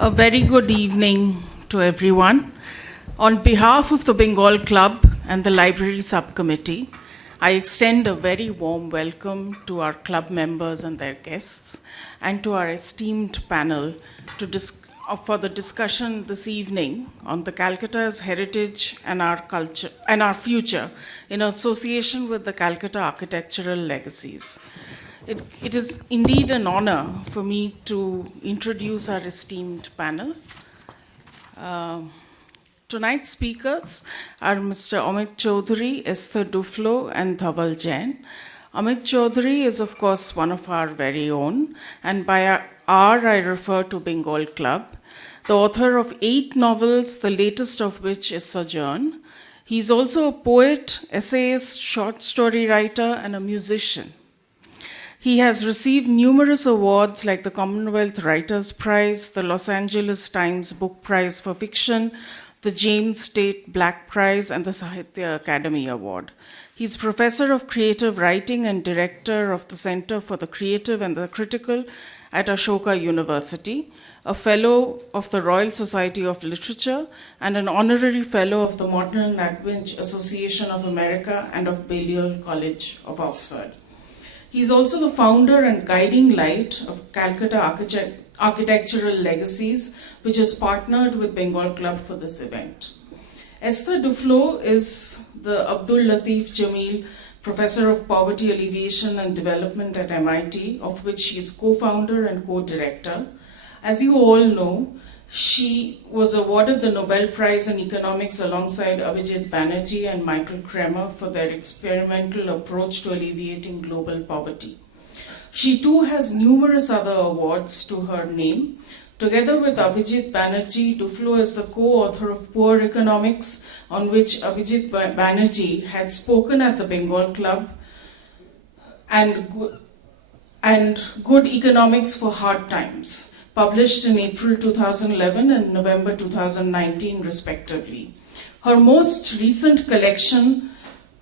A very good evening to everyone. On behalf of the Bengal Club and the Library Subcommittee, I extend a very warm welcome to our club members and their guests, and to our esteemed panel for the discussion this evening on the Calcutta's heritage and our culture and our future in association with the Calcutta Architectural Legacies. It is indeed an honor for me to introduce our esteemed panel. Tonight's speakers are Mr. Amit Chaudhuri, Esther Duflo, and Dhaval Jain. Amit Chaudhuri is, of course, one of our very own, and by our I refer to Bengal Club, the author of 8 novels, the latest of which is Sojourn. He's also a poet, essayist, short story writer, and a musician. He has received numerous awards like the Commonwealth Writers' Prize, the Los Angeles Times Book Prize for Fiction, the James State Black Prize, and the Sahitya Academy Award. He's professor of creative writing and director of the Center for the Creative and the Critical at Ashoka University, a fellow of the Royal Society of Literature, and an honorary fellow of the Modern Language Association of America and of Balliol College of Oxford. He's also the founder and guiding light of Calcutta Architectural Legacies, which is partnered with Bengal Club for this event. Esther Duflo is the Abdul Latif Jameel Professor of Poverty Alleviation and Development at MIT, of which she is co-founder and co-director. As you all know, she was awarded the Nobel Prize in Economics alongside Abhijit Banerjee and Michael Kremer for their experimental approach to alleviating global poverty. She too has numerous other awards to her name. Together with Abhijit Banerjee, Duflo is the co-author of Poor Economics, on which Abhijit Banerjee had spoken at the Bengal Club, and Good Economics for Hard Times, published in April 2011 and November 2019, respectively. Her most recent collection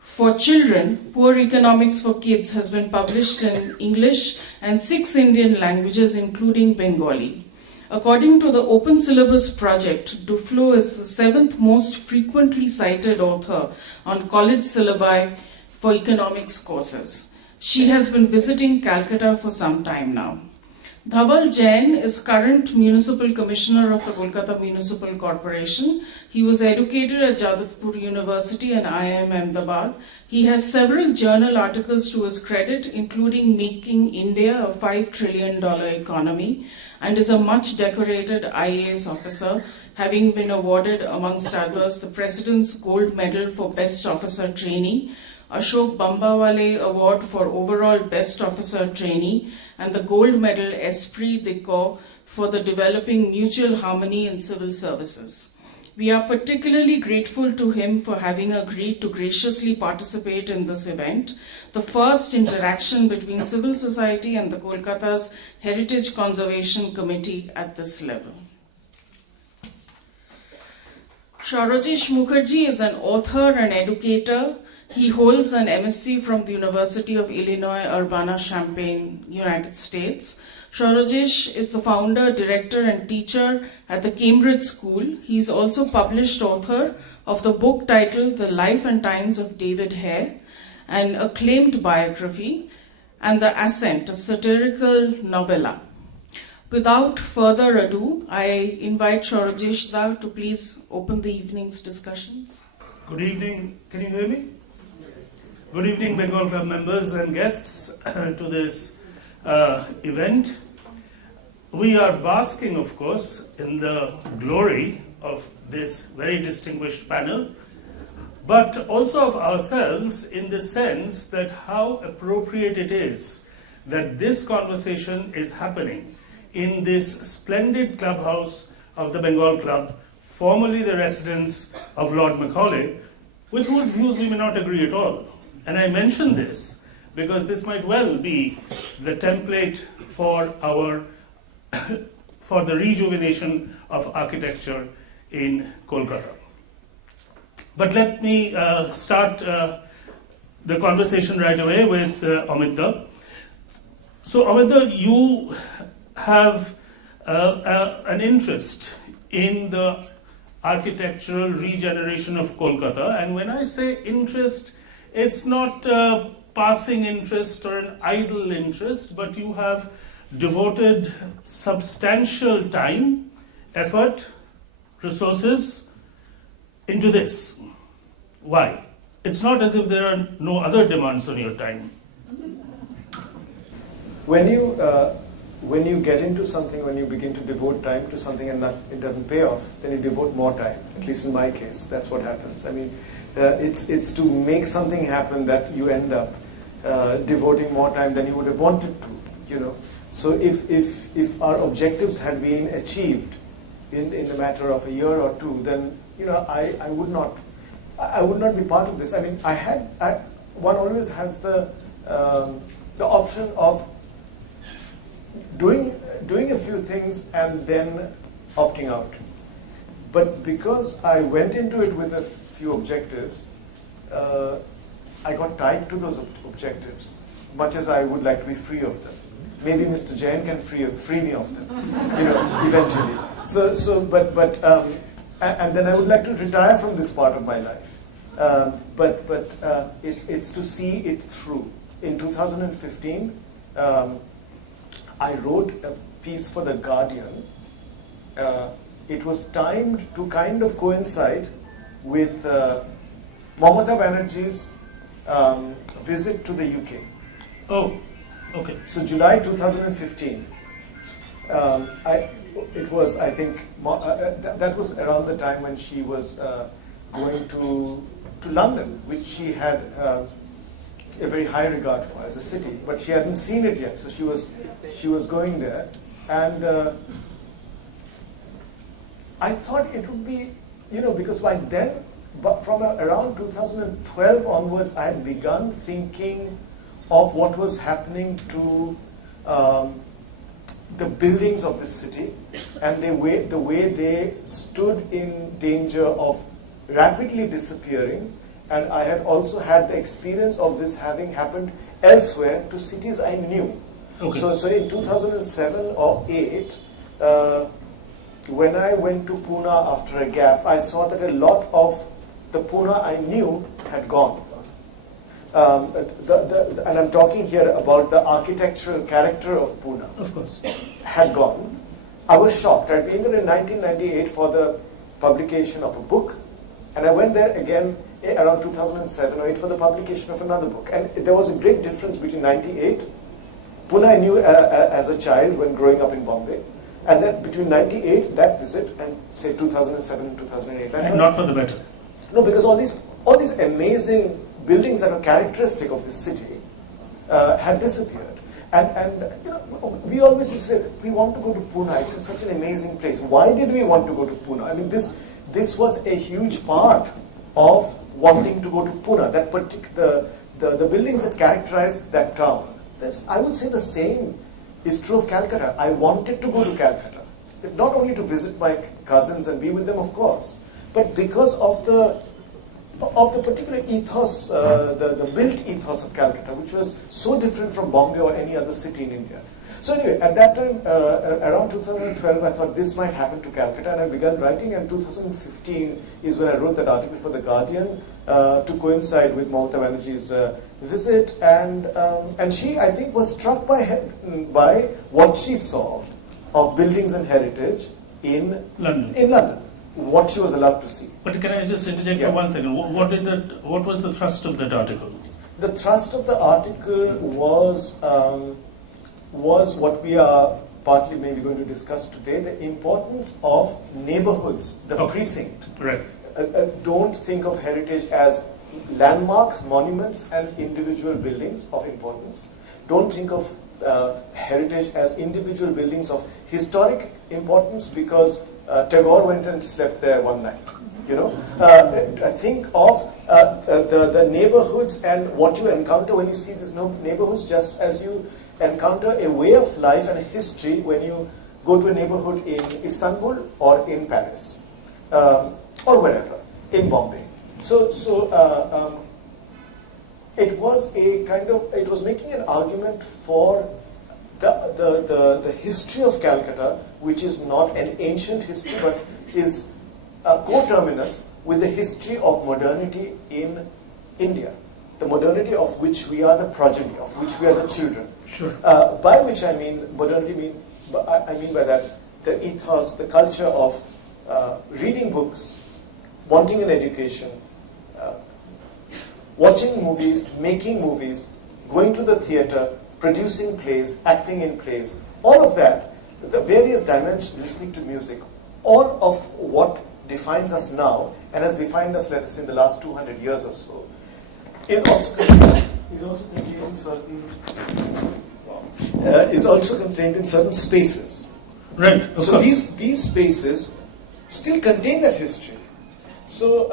for children, Poor Economics for Kids, has been published in English and 6 Indian languages, including Bengali. According to the Open Syllabus Project, Duflo is the 7th most frequently cited author on college syllabi for economics courses. She has been visiting Calcutta for some time now. Dhaval Jain is current Municipal Commissioner of the Kolkata Municipal Corporation. He was educated at Jadavpur University and IIM Ahmedabad. He has several journal articles to his credit, including Making India a $5 trillion economy, and is a much decorated IAS officer, having been awarded, amongst others, the President's Gold Medal for Best Officer Trainee, Ashok Bambawale Award for Overall Best Officer Trainee, and the Gold Medal Esprit de Corps for the Developing Mutual Harmony in Civil Services. We are particularly grateful to him for having agreed to graciously participate in this event, the first interaction between civil society and the Kolkata's Heritage Conservation Committee at this level. Sarojesh Mukherjee is an author and educator. He holds an MSc from the University of Illinois Urbana-Champaign, United States. Sarojesh is the founder, director, and teacher at the Cambridge School. He is also published author of the book titled The Life and Times of David Hare, an acclaimed biography, and The Ascent, a satirical novella. Without further ado, I invite Sarojesh to please open the evening's discussions. Good evening. Can you hear me? Good evening, Bengal Club members and guests to this event. We are basking, of course, in the glory of this very distinguished panel, but also of ourselves in the sense that how appropriate it is that this conversation is happening in this splendid clubhouse of the Bengal Club, formerly the residence of Lord Macaulay, with whose views we may not agree at all. And I mention this because this might well be the template for for the rejuvenation of architecture in Kolkata. But let me start the conversation right away with Amit. So Amit, you have an interest in the architectural regeneration of Kolkata. And when I say interest, it's not a passing interest or an idle interest, but you have devoted substantial time, effort, resources into this. Why? It's not as if there are no other demands on your time. When you get into something, when you begin to devote time to something and it doesn't pay off, then you devote more time. At least in my case, that's what happens. I mean, it's to make something happen that you end up devoting more time than you would have wanted to. You know, so if our objectives had been achieved in the matter of a year or two, then I would not be part of this. I mean, one always has the option of doing a few things and then opting out. But because I went into it with a few objectives, I got tied to those objectives, much as I would like to be free of them. Maybe Mr. Jain can free me of them, eventually. And then I would like to retire from this part of my life. But it's to see it through. In 2015, I wrote a piece for The Guardian. It was timed to kind of coincide with Mamata Banerjee's visit to the UK. Oh, okay. So July 2015. It was, I think, that was around the time when she was going to London, which she had a very high regard for as a city, but she hadn't seen it yet. So she was going there, and I thought it would be, because by then, but from around 2012 onwards, I had begun thinking of what was happening to the buildings of this city, and the way they stood in danger of rapidly disappearing. And I had also had the experience of this having happened elsewhere to cities I knew. Okay. So in 2007 or 8, when I went to Pune after a gap, I saw that a lot of the Pune I knew had gone. And I'm talking here about the architectural character of Pune. Of course. Had gone. I was shocked. I'd been there in 1998 for the publication of a book, and I went there again around 2007 or 8 for the publication of another book. And there was a great difference between 98, Pune I knew as a child when growing up in Bombay, and then between 98, that visit, and say 2007 and 2008. And not for the better. No, because all these amazing buildings that are characteristic of this city had disappeared. And we always say, we want to go to Pune, it's such an amazing place. Why did we want to go to Pune? I mean, this was a huge part of wanting to go to Pune. That the buildings that characterized that town. I would say the same is true of Calcutta. I wanted to go to Calcutta, not only to visit my cousins and be with them, of course, but because of the particular ethos, the built ethos of Calcutta, which was so different from Bombay or any other city in India. So anyway, at that time, around 2012, I thought this might happen to Calcutta, and I began writing, and 2015 is when I wrote that article for The Guardian to coincide with Mamata Banerjee's visit, and she, I think, was struck by what she saw of buildings and heritage in London. What she was allowed to see. But can I just interject for 1 second? What was the thrust of that article? The thrust of the article was what we are partly maybe going to discuss today, the importance of neighborhoods, the precinct. Right. Don't think of heritage as landmarks, monuments, and individual buildings of importance. Don't think of heritage as individual buildings of historic importance because Tagore went and slept there one night. Think of the neighborhoods and what you encounter when you see these neighborhoods, just as you encounter a way of life and a history when you go to a neighborhood in Istanbul or in Paris or wherever, in Bombay. So it was making an argument for the history of Calcutta, which is not an ancient history but is a coterminous with the history of modernity in India, the modernity of which we are the progeny, of which we are the children. Sure. By which I mean modernity. I mean by that the ethos, the culture of reading books, wanting an education, watching movies, making movies, going to the theatre, producing plays, acting in plays, all of that, the various dimensions, listening to music, all of what defines us now and has defined us, let us say, in the last 200 years or so, is also contained in certain spaces. Right. So these spaces still contain that history. So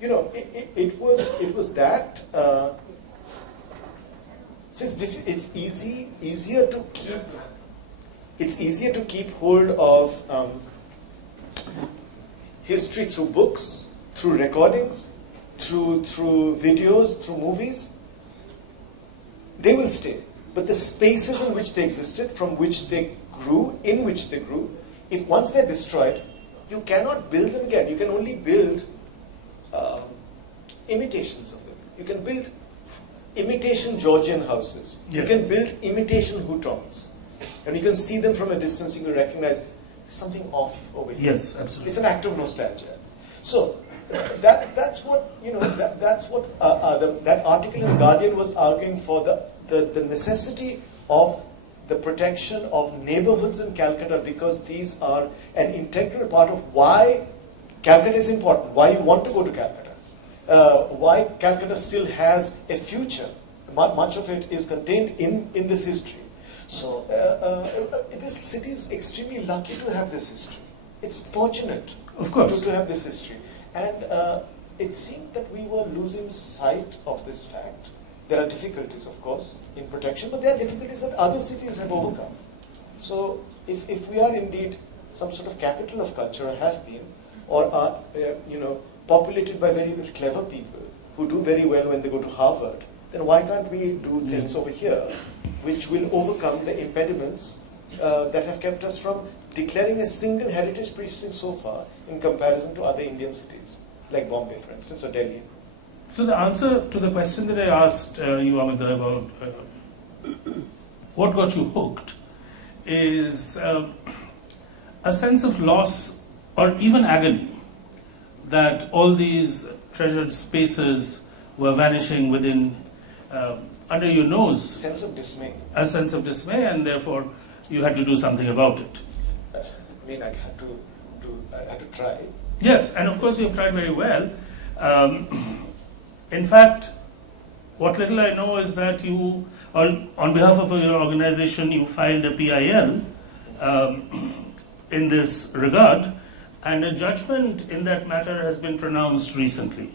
it was that. So it's easier to keep hold of history through books, through recordings, through videos, through movies. They will stay, but the spaces in which they existed, from which they grew, in which they grew, if once they're destroyed, you cannot build them again. You can only build imitations of them. You can build imitation Georgian houses. Yes. You can build imitation hutongs. And you can see them from a distance, you can recognize there's something off over here. Yes, absolutely. It's an act of nostalgia. So that's what that article in Guardian was arguing for, the necessity of the protection of neighborhoods in Calcutta, because these are an integral part of why Calcutta is important, why you want to go to Calcutta, why Calcutta still has a future. Much of it is contained in this history. So this city is extremely lucky to have this history. It's fortunate, of course, to have this history. And it seemed that we were losing sight of this fact. There are difficulties, of course, in protection, but there are difficulties that other cities have overcome. So if we are indeed some sort of capital of culture, or have been, or are populated by very, very clever people who do very well when they go to Harvard, then why can't we do things over here which will overcome the impediments that have kept us from declaring a single heritage precinct so far in comparison to other Indian cities, like Bombay, for instance, or Delhi? So the answer to the question that I asked you, Amit, about what got you hooked is a sense of loss or even agony that all these treasured spaces were vanishing within under your nose. Sense of dismay. A sense of dismay, and therefore you had to do something about it. I mean, I had to try. Yes, and of course you have tried very well. In fact, what little I know is that you, on behalf of your organization, you filed a PIL in this regard, and a judgment in that matter has been pronounced recently.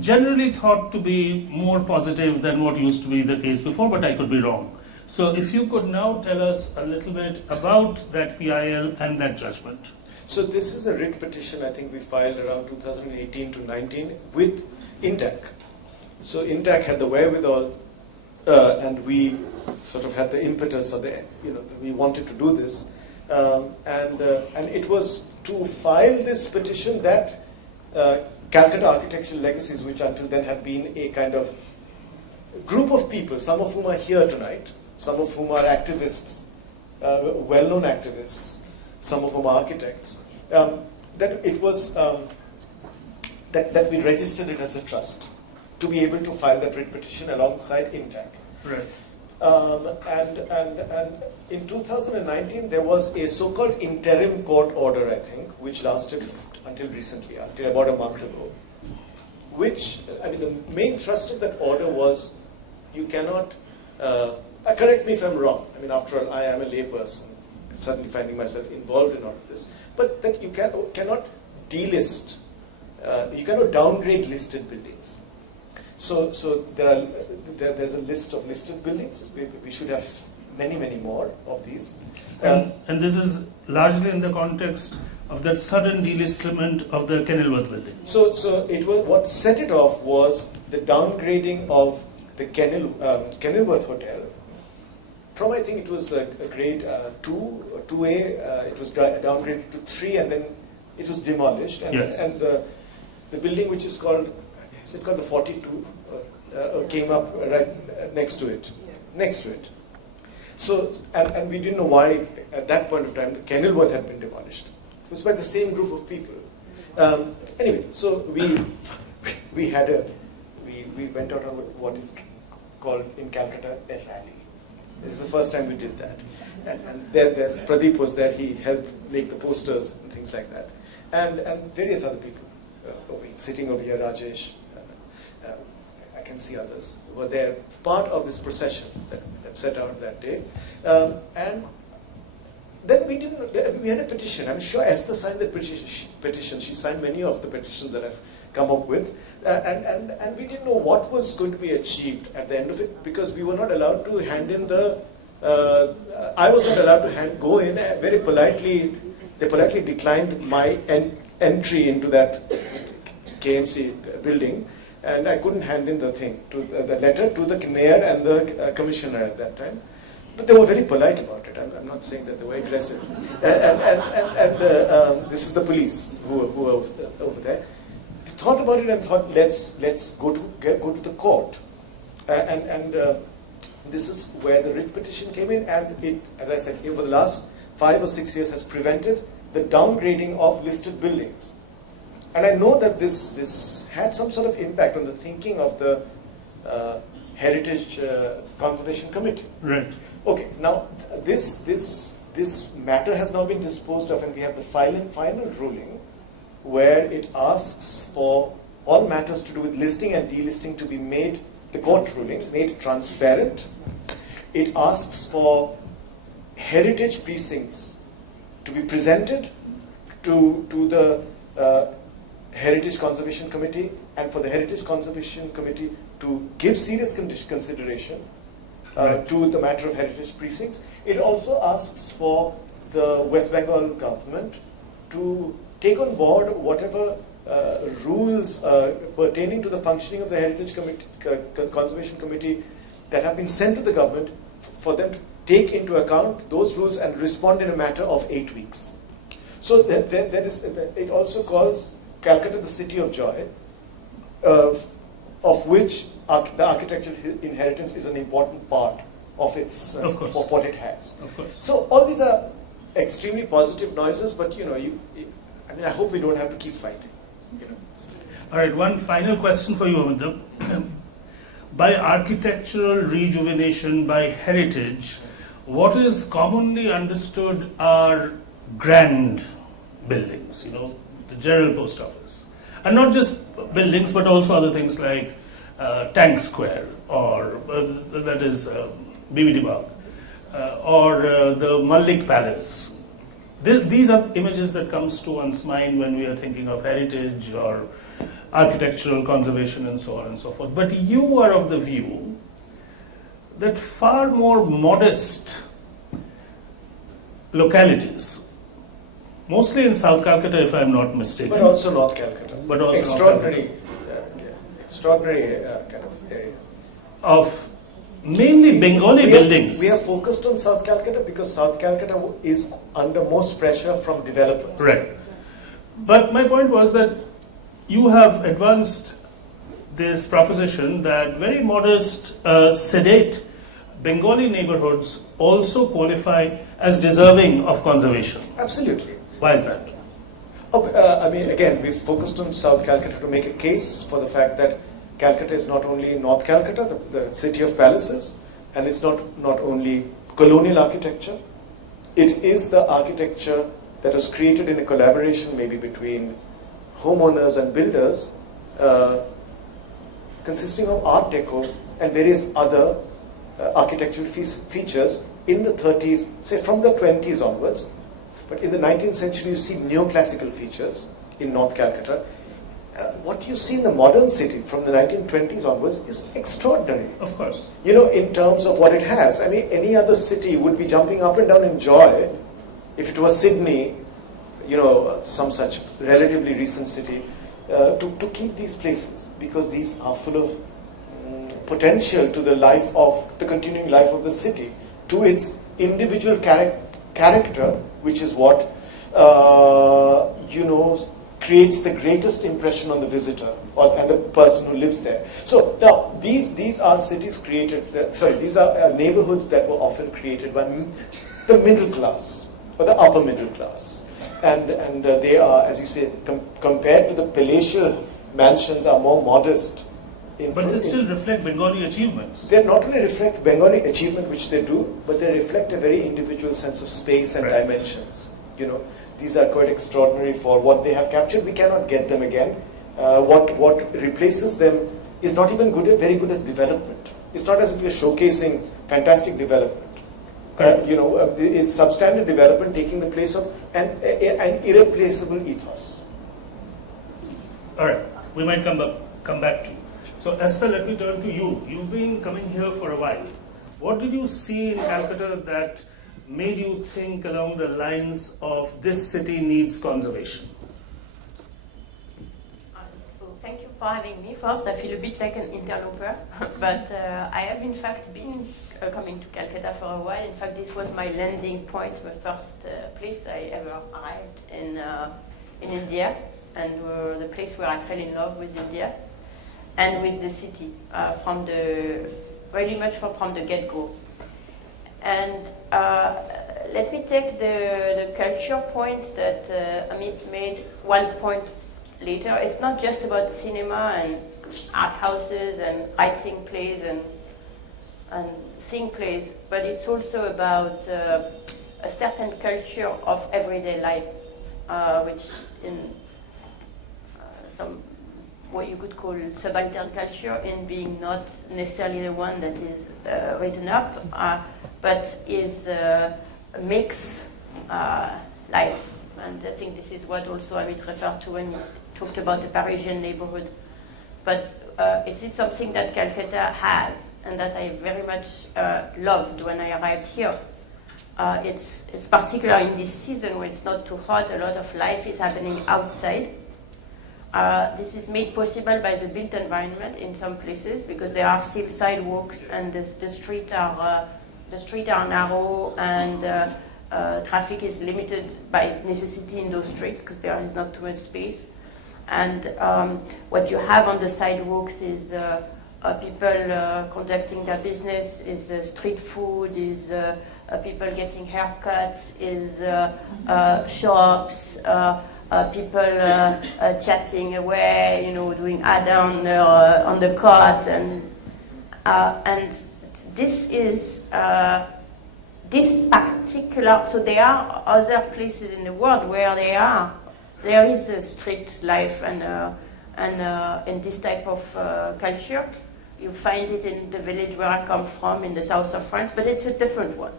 Generally thought to be more positive than what used to be the case before, but I could be wrong. So if you could now tell us a little bit about that PIL and that judgment. So this is a writ petition I think we filed around 2018 to 19 with INTAC. So INTAC had the wherewithal and we sort of had the impetus of that we wanted to do this. And it was to file this petition that Calcutta Architectural Legacies, which until then had been a kind of group of people, some of whom are here tonight, some of whom are activists, well-known activists, some of whom are architects, that it was that we registered it as a trust to be able to file that writ petition alongside INTAC. Right. And in 2019 there was a so-called interim court order, I think, which lasted until recently, until about a month ago. Which, I mean, the main thrust of that order was you cannot. Correct me if I'm wrong. I mean, after all, I am a layperson, suddenly finding myself involved in all of this. But that you cannot delist, you cannot downgrade listed buildings. So there's a list of listed buildings. We should have many, many more of these. And this is largely in the context of that sudden delistment of the Kenilworth building. So it was, what set it off was the downgrading of the Kenilworth Hotel from I think it was a grade 2 or 2A, it was downgraded to 3, and then it was demolished. And, Yes. and the building which is called the 42, came up right next to it. Next to it. So, and we didn't know why at that point of time the Kenilworth had been demolished. It was by the same group of people. Anyway, so we went out on what is called in Calcutta a rally. This is the first time we did that. And there's Pradeep was there, he helped make the posters and things like that. And various other people sitting over here, Rajesh, I can see others, were there, part of this procession that set out that day. And then we had a petition. I'm sure Esther signed the petition. She signed many of the petitions that I've come up with. And we didn't know what was going to be achieved at the end of it, because we were not allowed to hand in I was not allowed to go in very politely. They politely declined my entry into that KMC building, and I couldn't hand in the letter to the mayor and the commissioner at that time. But they were very polite about it. I'm not saying that they were aggressive. And this is the police who were over there. We thought about it and thought, let's go to the court. This is where the writ petition came in, and it, as I said, over the last 5 or 6 years has prevented the downgrading of listed buildings. And I know that this had some sort of impact on the thinking of the Heritage Conservation Committee. Right. Okay, now this matter has now been disposed of, and we have the final ruling where it asks for all matters to do with listing and delisting to be made, the court ruling, made transparent. It asks for heritage precincts to be presented to the Heritage Conservation Committee, and for the Heritage Conservation Committee to give serious consideration to the matter of heritage precincts. It also asks for the West Bengal government to take on board whatever rules pertaining to the functioning of the Heritage Conservation Committee that have been sent to the government, for them to take into account those rules and respond in a matter of 8 weeks. So it also calls Calcutta the City of Joy, of which the architectural inheritance is an important part of its of what it has. Of course. So all these are extremely positive noises, but I hope we don't have to keep fighting. All right, one final question for you, Amit. By architectural rejuvenation, by heritage, what is commonly understood are grand buildings, the general post office. And not just buildings, but also other things like Tank Square, or that is BBD Bagh, or the Malik Palace. These are images that comes to one's mind when we are thinking of heritage or architectural conservation and so on and so forth. But you are of the view that far more modest localities, mostly in South Calcutta if I'm not mistaken. But also North Calcutta. But also extraordinary kind of area. Of mainly Bengali buildings. We are focused on South Calcutta because South Calcutta is under most pressure from developers. Right. But my point was that you have advanced this proposition that very modest, sedate Bengali neighborhoods also qualify as deserving of conservation. Absolutely. Why is that? Again, we've focused on South Calcutta to make a case for the fact that Calcutta is not only North Calcutta, the city of palaces, and it's not only colonial architecture. It is the architecture that was created in a collaboration maybe between homeowners and builders, consisting of Art Deco and various other architectural features in the 30s, say from the 20s onwards. But in the 19th century, you see neoclassical features in North Calcutta. What you see in the modern city from the 1920s onwards is extraordinary. Of course. In terms of what it has. I mean, any other city would be jumping up and down in joy if it was Sydney, some such relatively recent city, to keep these places, because these are full of potential to the continuing life of the city, to its individual character, which is what creates the greatest impression on the visitor and the person who lives there. So now these are cities created. These are neighborhoods that were often created by the middle class or the upper middle class, and they are, as you say, compared to the palatial mansions, are more modest. But they still reflect Bengali achievements. They not only reflect Bengali achievement, which they do, but they reflect a very individual sense of space and dimensions. These are quite extraordinary for what they have captured. We cannot get them again. What replaces them is not even very good as development. It's not as if we're showcasing fantastic development. It's substandard development taking the place of an irreplaceable ethos. All right, we might come back to. So Esther, let me turn to you. You've been coming here for a while. What did you see in Calcutta that made you think along the lines of this city needs conservation? So thank you for having me. First, I feel a bit like an interloper, but I have in fact been coming to Calcutta for a while. In fact, this was my landing point, the first place I ever arrived in India, and the place where I fell in love with India and with the city very much from the get-go. And let me take the culture point that Amit made one point later. It's not just about cinema and art houses and writing plays and seeing plays, but it's also about a certain culture of everyday life, which in some what you could call subaltern culture, in being not necessarily the one that is written up, but is a mixed life. And I think this is what also Amit referred to when he talked about the Parisian neighborhood. But it is something that Calcutta has, and that I very much loved when I arrived here. It's particular in this season where it's not too hot, a lot of life is happening outside. This is made possible by the built environment in some places, because there are still sidewalks and the streets are narrow, and traffic is limited by necessity in those streets because there is not too much space. And what you have on the sidewalks is people conducting their business, is street food, is people getting haircuts, is shops. People chatting away, doing add-on on the cart, and this is this particular. So there are other places in the world where there is a street life and in this type of culture. You find it in the village where I come from, in the south of France, but it's a different one.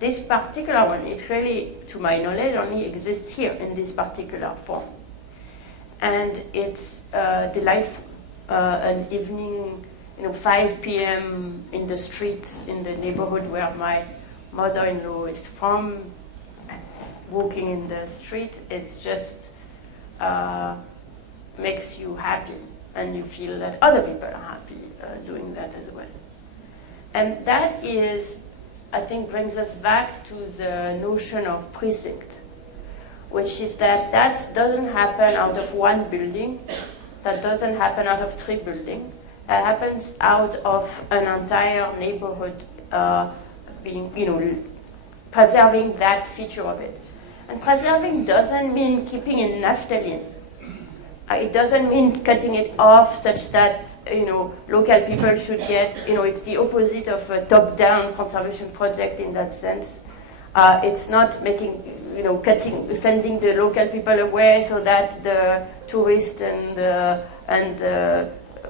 This particular one, it really, to my knowledge, only exists here in this particular form. And it's delightful. An evening, 5 p.m. in the streets, in the neighborhood where my mother-in-law is from, walking in the street, it's just makes you happy. And you feel that other people are happy doing that as well. And that is, I think, brings us back to the notion of precinct, which is that doesn't happen out of one building, that doesn't happen out of 3 buildings, that happens out of an entire neighborhood being, preserving that feature of it. And preserving doesn't mean keeping it naphthalian. It doesn't mean cutting it off such that local people should get, it's the opposite of a top-down conservation project in that sense. It's not making, sending the local people away so that the tourists and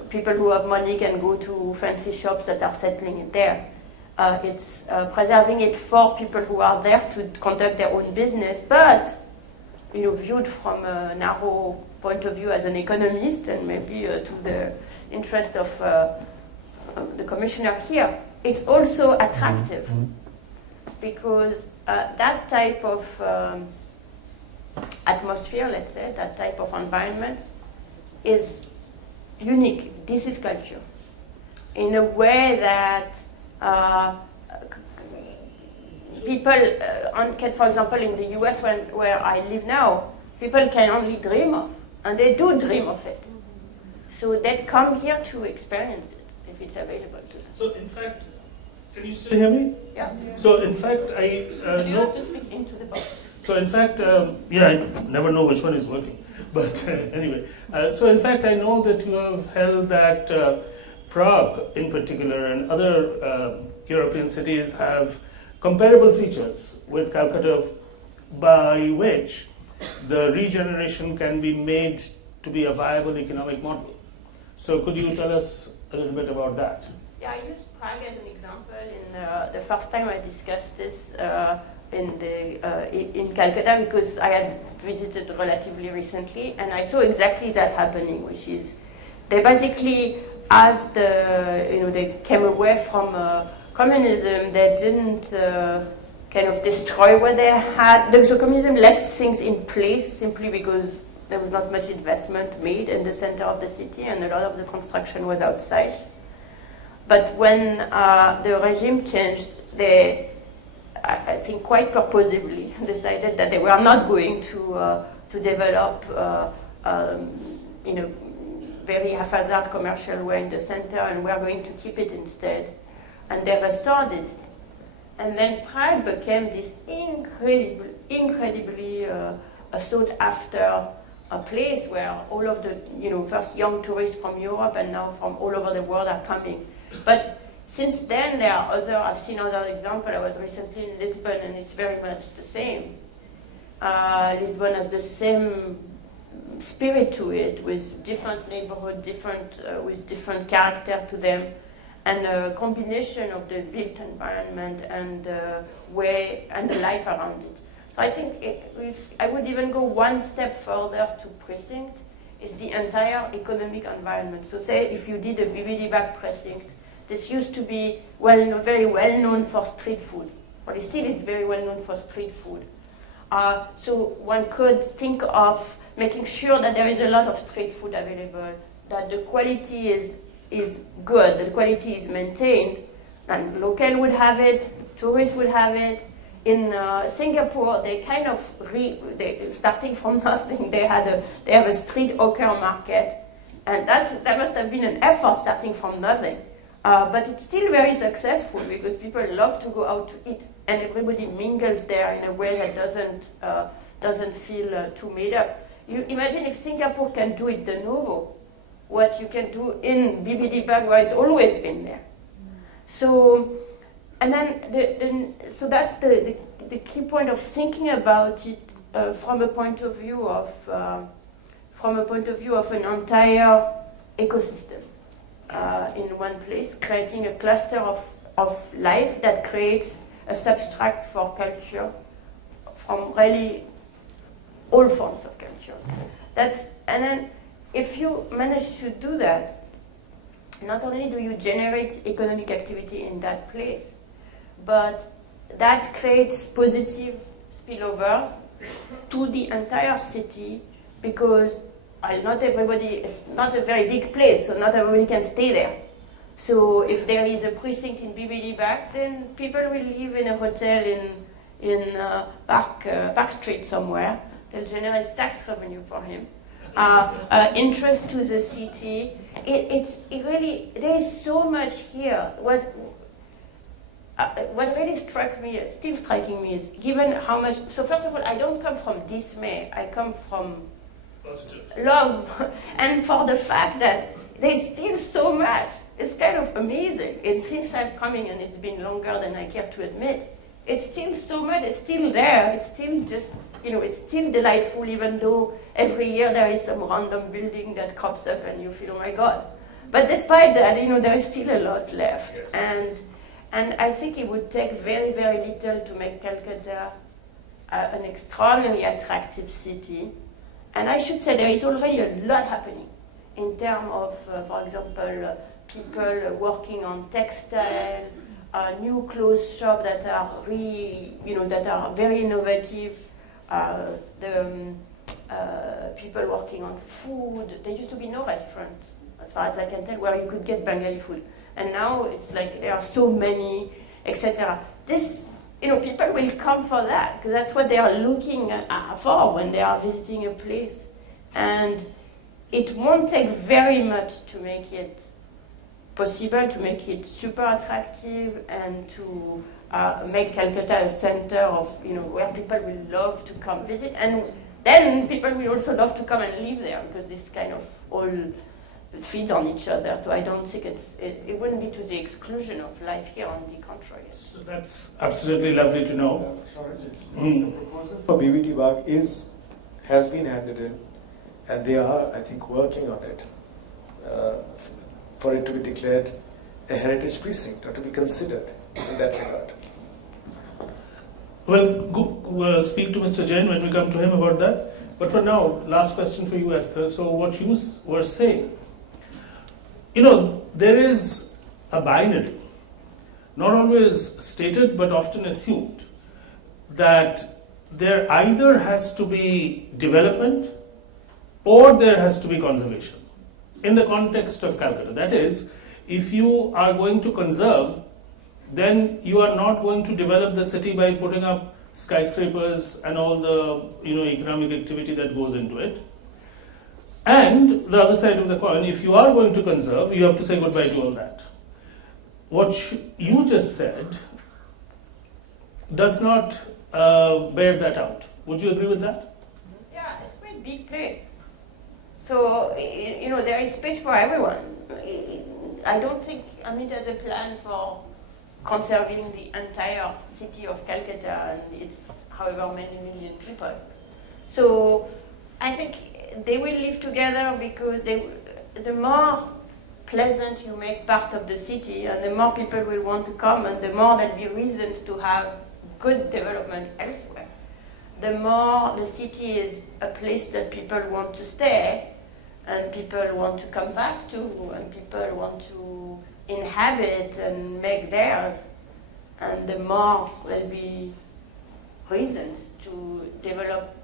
people who have money can go to fancy shops that are settling it there. It's preserving it for people who are there to conduct their own business, but viewed from a narrow point of view as an economist, and maybe to the interest of the commissioner here, it's also attractive because that type of atmosphere, let's say, that type of environment is unique. This is culture in a way that people can, for example, in the US where I live now, people can only dream of, and they do dream of it. So they come here to experience it if it's available to them. So in fact, can you still hear me? Yeah. So in fact, I But you know. have to speak into the box. So in fact, yeah, I never know which one is working. But anyway, so in fact, I know that you have held that Prague in particular and other European cities have comparable features with Calcutta by which the regeneration can be made to be a viable economic model. So could you tell us a little bit about that? Yeah, I used Prague as an example in the first time I discussed this in Calcutta, because I had visited relatively recently, and I saw exactly that happening, which is they basically, as they came away from communism, they didn't kind of destroy what they had. So communism left things in place simply because there was not much investment made in the center of the city, and a lot of the construction was outside. But when the regime changed, they, I think quite purposively, decided that they were not going to develop very haphazard commercial way in the center, and we're going to keep it instead. And they restored it. And then Prague became this incredibly sought after a place where all of the first young tourists from Europe and now from all over the world are coming. But since then, I've seen other examples. I was recently in Lisbon, and it's very much the same. Lisbon has the same spirit to it, with different neighborhoods, with different character to them, and a combination of the built environment and the way and the life around it. So I think I would even go one step further to precinct, is the entire economic environment. So say if you did a BBD-back precinct, this used to be very well known for street food, but it still is very well known for street food. So one could think of making sure that there is a lot of street food available, that the quality is good, the quality is maintained, and local would have it, tourists would have it. In Singapore, they kind of starting from nothing. They have a street hawker market, and that must have been an effort starting from nothing. But it's still very successful because people love to go out to eat, and everybody mingles there in a way that doesn't feel too made up. You imagine if Singapore can do it de novo, what you can do in BBD Bag where it's always been there. So, and then so that's the key point of thinking about it from a point of view of an entire ecosystem. In one place, creating a cluster of life that creates a substrate for culture from really all forms of cultures. And then if you manage to do that, not only do you generate economic activity in that place, but that creates positive spillovers to the entire city, because not everybody, it's not a very big place, so not everybody can stay there. So if there is a precinct in BBD Back, then people will live in a hotel in Park Street somewhere. They'll generate tax revenue for him. Interest to the city. It really, there is so much here. What really struck me, still striking me, is given how much. So first of all, I don't come from dismay. I come from love, and for the fact that there's still so much. It's kind of amazing. And since I'm coming, and it's been longer than I care to admit, it's still so much. It's still there. It's still just, it's still delightful, even though every year there is some random building that crops up and you feel, oh my God. But despite that, there is still a lot left. Yes. And I think it would take very, very little to make Calcutta an extraordinarily attractive city. And I should say there is already a lot happening in terms of, for example, people working on textile, new clothes shops that are that are very innovative. People working on food. There used to be no restaurant, as far as I can tell, where you could get Bengali food. And now it's like there are so many, etc. This people will come for that, because that's what they are looking for when they are visiting a place. And it won't take very much to make it possible, to make it super attractive, and to make Calcutta a center of, where people will love to come visit. And then people will also love to come and live there, because this kind of all feed on each other. So I don't think it wouldn't be to the exclusion of life here, on the contrary. So that's absolutely lovely to know. The proposal for BBT Bagh has been handed in, and they are, I think, working on it for it to be declared a heritage precinct, or to be considered in that regard. We'll speak to Mr. Jain when we come to him about that. But for now, last question for you, Esther. So what you were saying, there is a binary, not always stated but often assumed, that there either has to be development or there has to be conservation in the context of Calcutta. That is, if you are going to conserve, then you are not going to develop the city by putting up skyscrapers and all the economic activity that goes into it. And the other side of the coin, if you are going to conserve, you have to say goodbye to all that. What you just said does not bear that out. Would you agree with that? Yeah, it's a very big place. So, there is space for everyone. I don't think Amit has a plan for conserving the entire city of Calcutta and its however many million people. So, I think they will live together, because the more pleasant you make part of the city, and the more people will want to come, and the more there will be reasons to have good development elsewhere. The more the city is a place that people want to stay, and people want to come back to, and people want to inhabit and make theirs, and the more there will be reasons to develop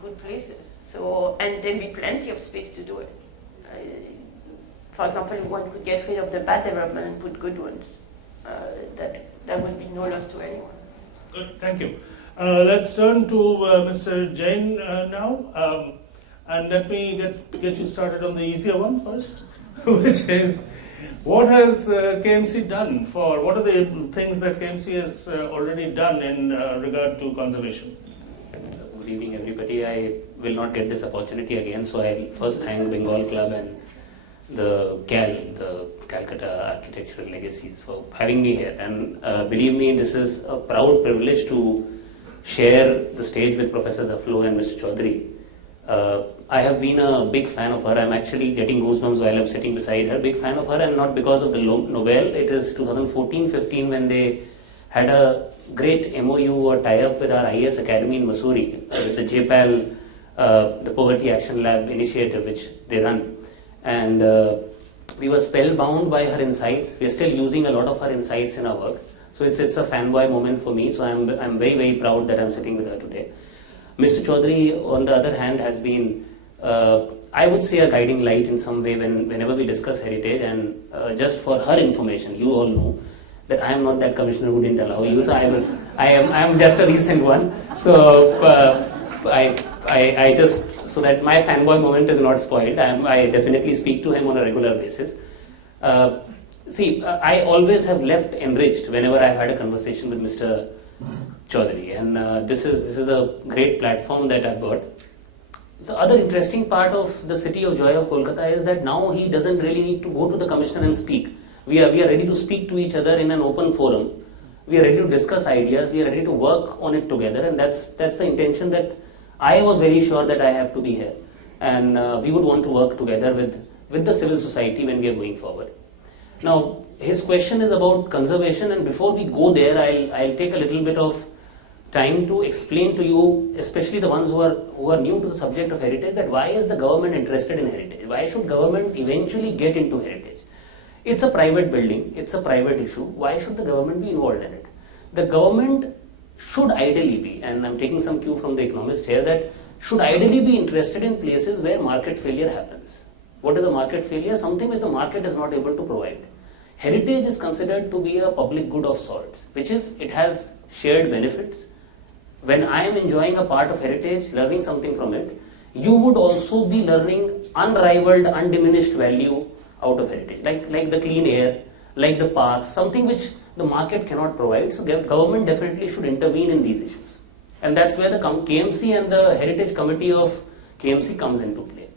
good places. So, and there will be plenty of space to do it. For example, one could get rid of the bad development and put good ones. That would be no loss to anyone. Good, thank you. Let's turn to Mr. Jain now. And let me get you started on the easier one first, which is, what has KMC done what are the things that KMC has already done in regard to conservation? Good evening, everybody. I will not get this opportunity again, so I'll first thank Bengal Club and the Calcutta Architectural Legacies, for having me here. And believe me, this is a proud privilege to share the stage with Professor Dhaval and Mr. Chaudhuri. I have been a big fan of her. I'm actually getting goosebumps while I'm sitting beside her. Big fan of her, and not because of the Nobel. It is 2014-15 when they had a great MOU or tie-up with our IAS Academy in Missouri, with the JPAL, the Poverty Action Lab initiative which they run. And we were spellbound by her insights. We are still using a lot of her insights in our work. So it's a fanboy moment for me. So I'm very, very proud that I'm sitting with her today. Mr. Chaudhuri, on the other hand, has been, I would say, a guiding light in some way whenever we discuss heritage. And just for her information, you all know that I am not that commissioner who didn't allow you. So I am just a recent one. So I just, so that my fanboy moment is not spoiled, I definitely speak to him on a regular basis. I always have left enriched whenever I've had a conversation with Mr. Chaudhuri, and this is a great platform that I've got. The other interesting part of the city of joy of Kolkata is that now he doesn't really need to go to the commissioner and speak. We are ready to speak to each other in an open forum. We are ready to discuss ideas. We are ready to work on it together, and that's the intention that I was very sure that I have to be here, and we would want to work together with the civil society when we are going forward. Now, his question is about conservation, and before we go there, I'll take a little bit of time to explain to you, especially the ones who are new to the subject of heritage, that why is the government interested in heritage? Why should government eventually get into heritage? It's a private building, it's a private issue. Why should the government be involved in it? The government should ideally be, and I'm taking some cue from the Economist here, that should ideally be interested in places where market failure happens. What is a market failure? Something which the market is not able to provide. heritage is considered to be a public good of sorts, which is, it has shared benefits. When I am enjoying a part of heritage, learning something from it, you would also be learning unrivaled, undiminished value out of heritage, like the clean air, like the parks, something which the market cannot provide. So government definitely should intervene in these issues. And that's where the KMC and the Heritage Committee of KMC comes into play.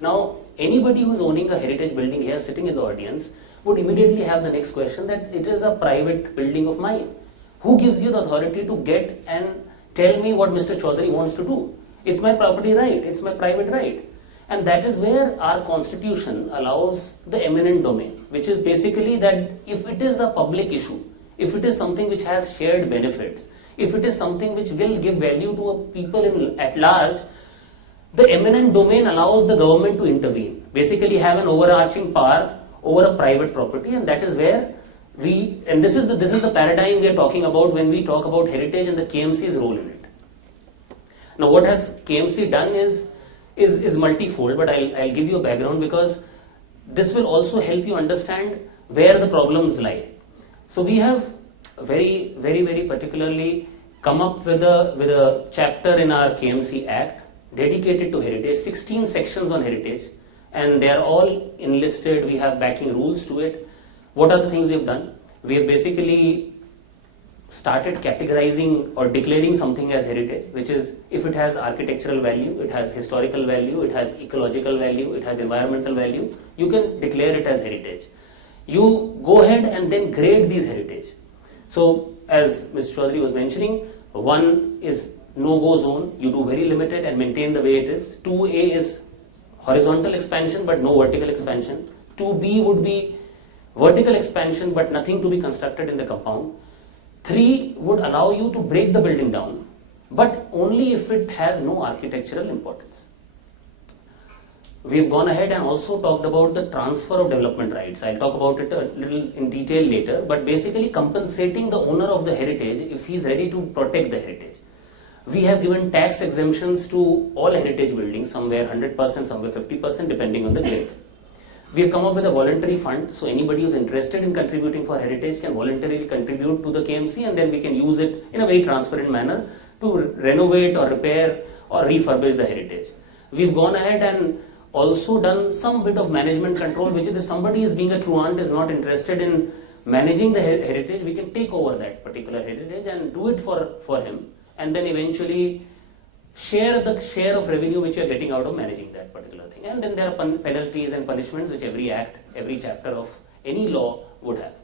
Now, anybody who is owning a heritage building here, sitting in the audience, would immediately have the next question that it is a private building of mine. Who gives you the authority to get and tell me what Mr. Chaudhuri wants to do? It's my property right, it's my private right. And that is where our constitution allows the eminent domain, which is basically that if it is a public issue, if it is something which has shared benefits, if it is something which will give value to people at large, the eminent domain allows the government to intervene, basically have an overarching power over a private property. And that is where this is the paradigm we are talking about when we talk about heritage and the KMC's role in it. Now, what has KMC done is multifold, but I'll give you a background because this will also help you understand where the problems lie. So we have very particularly come up with a chapter in our KMC Act dedicated to heritage, 16 sections on heritage, and they are all enlisted. We have backing rules to it. What are the things we have done? We have basically started categorizing or declaring something as heritage, which is if it has architectural value, it has historical value, it has ecological value, it has environmental value, you can declare it as heritage. You go ahead and then grade these heritage. So as Mr. Chaudhuri was mentioning, 1 is no-go zone, you do very limited and maintain the way it is. 2A is horizontal expansion but no vertical expansion. 2B would be vertical expansion but nothing to be constructed in the compound. 3 would allow you to break the building down, but only if it has no architectural importance. We've gone ahead and also talked about the transfer of development rights. I'll talk about it a little in detail later, but basically compensating the owner of the heritage if he's ready to protect the heritage. We have given tax exemptions to all heritage buildings, somewhere 100%, somewhere 50%, depending on the grades. We have come up with a voluntary fund, so anybody who's interested in contributing for heritage can voluntarily contribute to the KMC, and then we can use it in a very transparent manner to renovate or repair or refurbish the heritage. We've gone ahead and also done some bit of management control, which is if somebody is being a truant, is not interested in managing the heritage, we can take over that particular heritage and do it for him, and then eventually share the share of revenue which you are getting out of managing that particular thing. And then there are penalties and punishments which every act, every chapter of any law would have.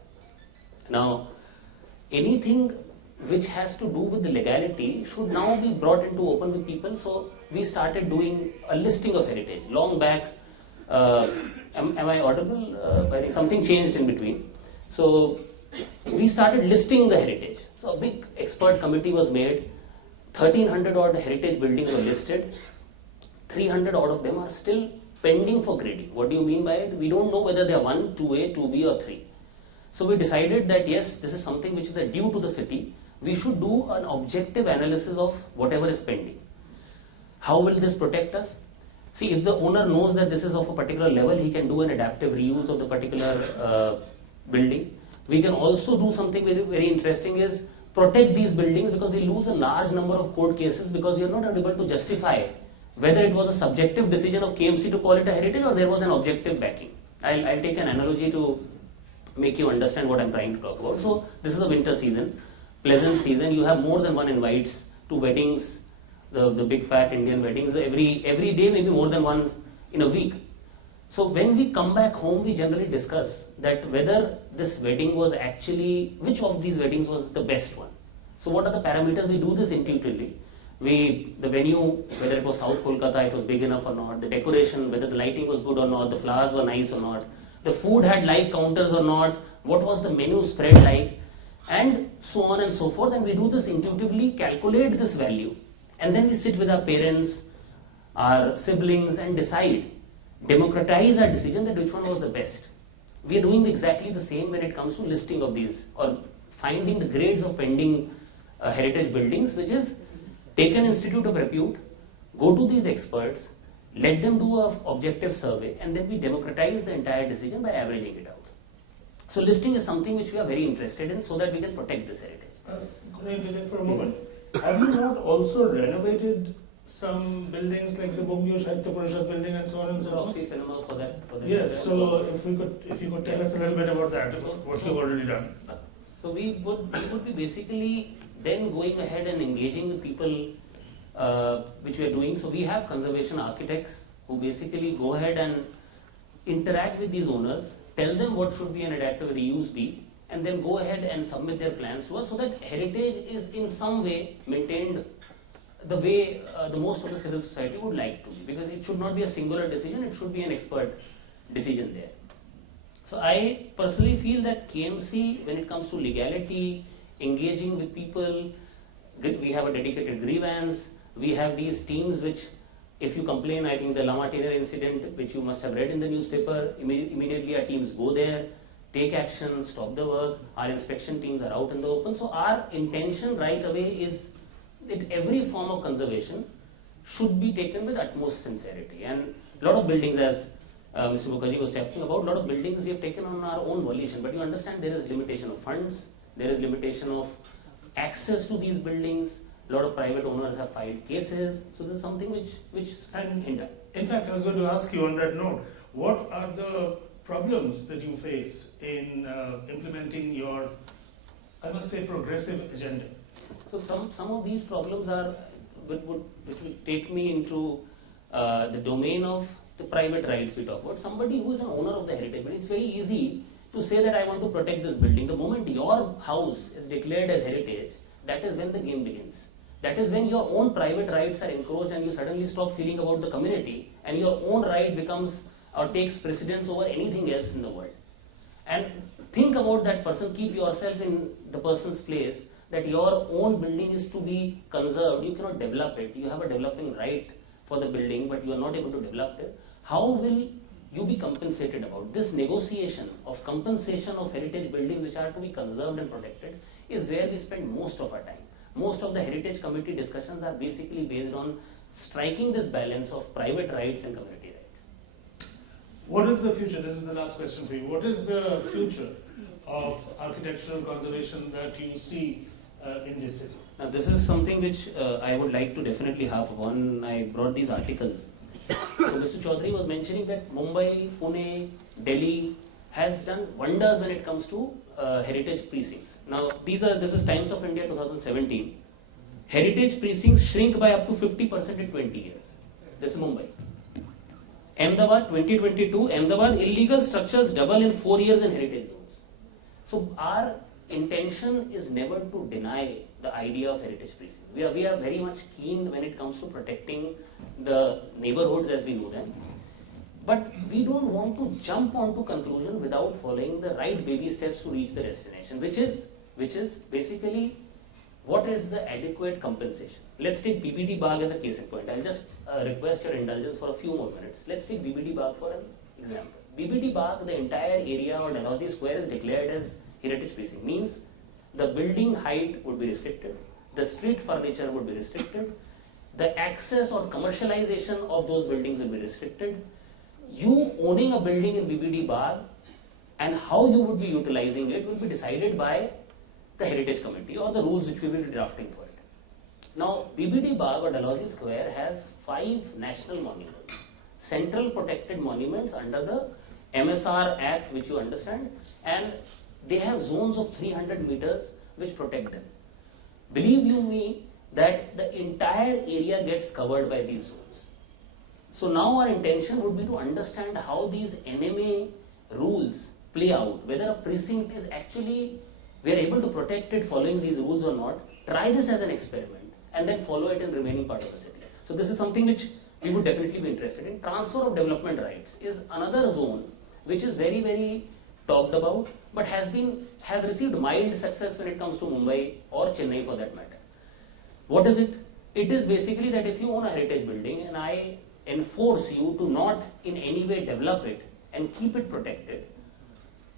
Now, anything which has to do with the legality should now be brought into open with people. So we started doing a listing of heritage long back. Am I audible? I think something changed in between. So we started listing the heritage. So a big expert committee was made. 1,300 odd heritage buildings were listed. 300 odd of them are still pending for grading. What do you mean by it? We don't know whether they are 1, 2A, 2B or 3. So we decided that yes, this is something which is a due to the city. We should do an objective analysis of whatever is pending. How will this protect us? See, if the owner knows that this is of a particular level, he can do an adaptive reuse of the particular building. We can also do something very, very interesting is protect these buildings, because we lose a large number of court cases because we are not able to justify whether it was a subjective decision of KMC to call it a heritage or there was an objective backing. I'll take an analogy to make you understand what I'm trying to talk about. So this is a winter season, pleasant season. You have more than one invites to weddings, the big fat Indian weddings. Every day, maybe more than one in a week. So when we come back home, we generally discuss that whether this wedding was actually, which of these weddings was the best one. So what are the parameters? We do this intuitively. The venue, whether it was South Kolkata, it was big enough or not. The decoration, whether the lighting was good or not. The flowers were nice or not. The food had live counters or not. What was the menu spread like? And so on and so forth. And we do this intuitively, calculate this value. And then we sit with our parents, our siblings and decide, democratize our decision that which one was the best. We are doing exactly the same when it comes to listing of these or finding the grades of pending heritage buildings, which is take an institute of repute, go to these experts, let them do an objective survey, and then we democratize the entire decision by averaging it out. So listing is something which we are very interested in so that we can protect this heritage. Could I interject for a moment? Have you not also renovated some buildings like the Bombay Sahitya Parishad building and so on and so forth? Roxy Cinema for that. Yes, so if you could tell us a little bit about that, what you've already done. So we would be basically then going ahead and engaging the people which we are doing. So we have conservation architects who basically go ahead and interact with these owners, tell them what should be an adaptive reuse be, and then go ahead and submit their plans to us so that heritage is in some way maintained the way the most of the civil society would like to be, because it should not be a singular decision, it should be an expert decision there. So I personally feel that KMC, when it comes to legality, engaging with people, we have a dedicated grievance, we have these teams which, if you complain, I think the Lama Taylor incident, which you must have read in the newspaper, immediately our teams go there, take action, stop the work, our inspection teams are out in the open. So our intention right away is that every form of conservation should be taken with utmost sincerity. And a lot of buildings, as Mr. Mukerjee was talking about, a lot of buildings we have taken on our own volition, but you understand there is limitation of funds, there is limitation of access to these buildings, a lot of private owners have filed cases, so this is something which And hinders. in fact, I was going to ask you on that note, what are the problems that you face in implementing your, I must say, progressive agenda? So some of these problems are which would take me into the domain of the private rights we talk about. Somebody who is an owner of the heritage building, it's very easy to say that I want to protect this building. The moment your house is declared as heritage, that is when the game begins. That is when your own private rights are encroached and you suddenly stop feeling about the community and your own right becomes or takes precedence over anything else in the world. And think about that person, keep yourself in the person's place, that your own building is to be conserved, you cannot develop it, you have a developing right for the building but you are not able to develop it. How will you be compensated about? This negotiation of compensation of heritage buildings which are to be conserved and protected is where we spend most of our time. Most of the heritage committee discussions are basically based on striking this balance of private rights and community rights. What is the future? This is the last question for you. What is the future of architectural conservation that you see in this city? Now this is something which I would like to definitely harp upon. I brought these articles. So Mr. Chaudhuri was mentioning that Mumbai, Pune, Delhi has done wonders when it comes to heritage precincts. Now this is Times of India 2017. Heritage precincts shrink by up to 50% in 20 years. This is Mumbai. Ahmedabad 2022, Ahmedabad illegal structures double in 4 years in heritage zones. So our intention is never to deny the idea of heritage precincts. We are very much keen when it comes to protecting the neighborhoods as we know them. But we don't want to jump onto conclusion without following the right baby steps to reach the destination, which is basically what is the adequate compensation. Let's take BBD Bagh as a case in point. I'll just request your indulgence for a few more minutes. Let's take BBD Bagh for an example. BBD Bagh, the entire area or Dalhousie Square is declared as heritage precinct. Means the building height would be restricted, the street furniture would be restricted, the access or commercialization of those buildings will be restricted. You owning a building in BBD Bagh and how you would be utilizing it will be decided by the heritage committee or the rules which we will be drafting for it. Now BBD Bagh or Dalhousie Square has 5 national monuments, central protected monuments under the MSR Act, which you understand, and they have zones of 300 meters which protect them. Believe you me that the entire area gets covered by these zones. So now our intention would be to understand how these NMA rules play out, whether a precinct is actually, we are able to protect it following these rules or not. Try this as an experiment and then follow it in the remaining part of the city. So this is something which we would definitely be interested in. Transfer of development rights is another zone which is very, very talked about, but has received mild success when it comes to Mumbai or Chennai for that matter. What is it? It is basically that if you own a heritage building and I enforce you to not in any way develop it and keep it protected,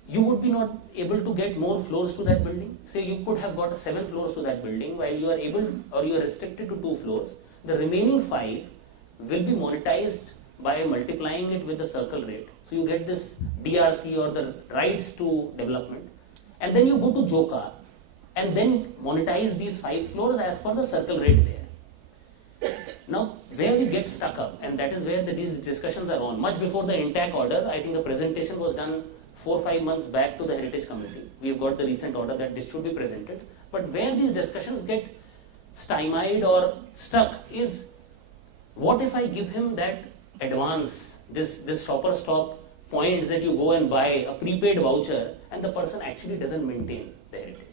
you would be not able to get more floors to that building. Say you could have got 7 floors to that building while you are able or you are restricted to 2 floors. The remaining 5 will be monetized by multiplying it with the circle rate. So you get this DRC or the rights to development, and then you go to Joka and then monetize these 5 floors as per the circle rate there. Now, where we get stuck up, and that is where these discussions are on. Much before the intact order, I think a presentation was done 4 or 5 months back to the Heritage Committee. We've got the recent order that this should be presented. But where these discussions get stymied or stuck is, what if I give him that advance, this shopper stop points that you go and buy, a prepaid voucher, and the person actually doesn't maintain the heritage.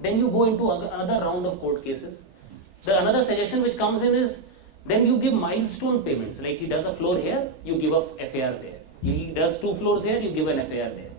Then you go into another round of court cases. The another suggestion which comes in is, then you give milestone payments, like he does a floor here, you give a FAR there. He does 2 floors here, you give an FAR there.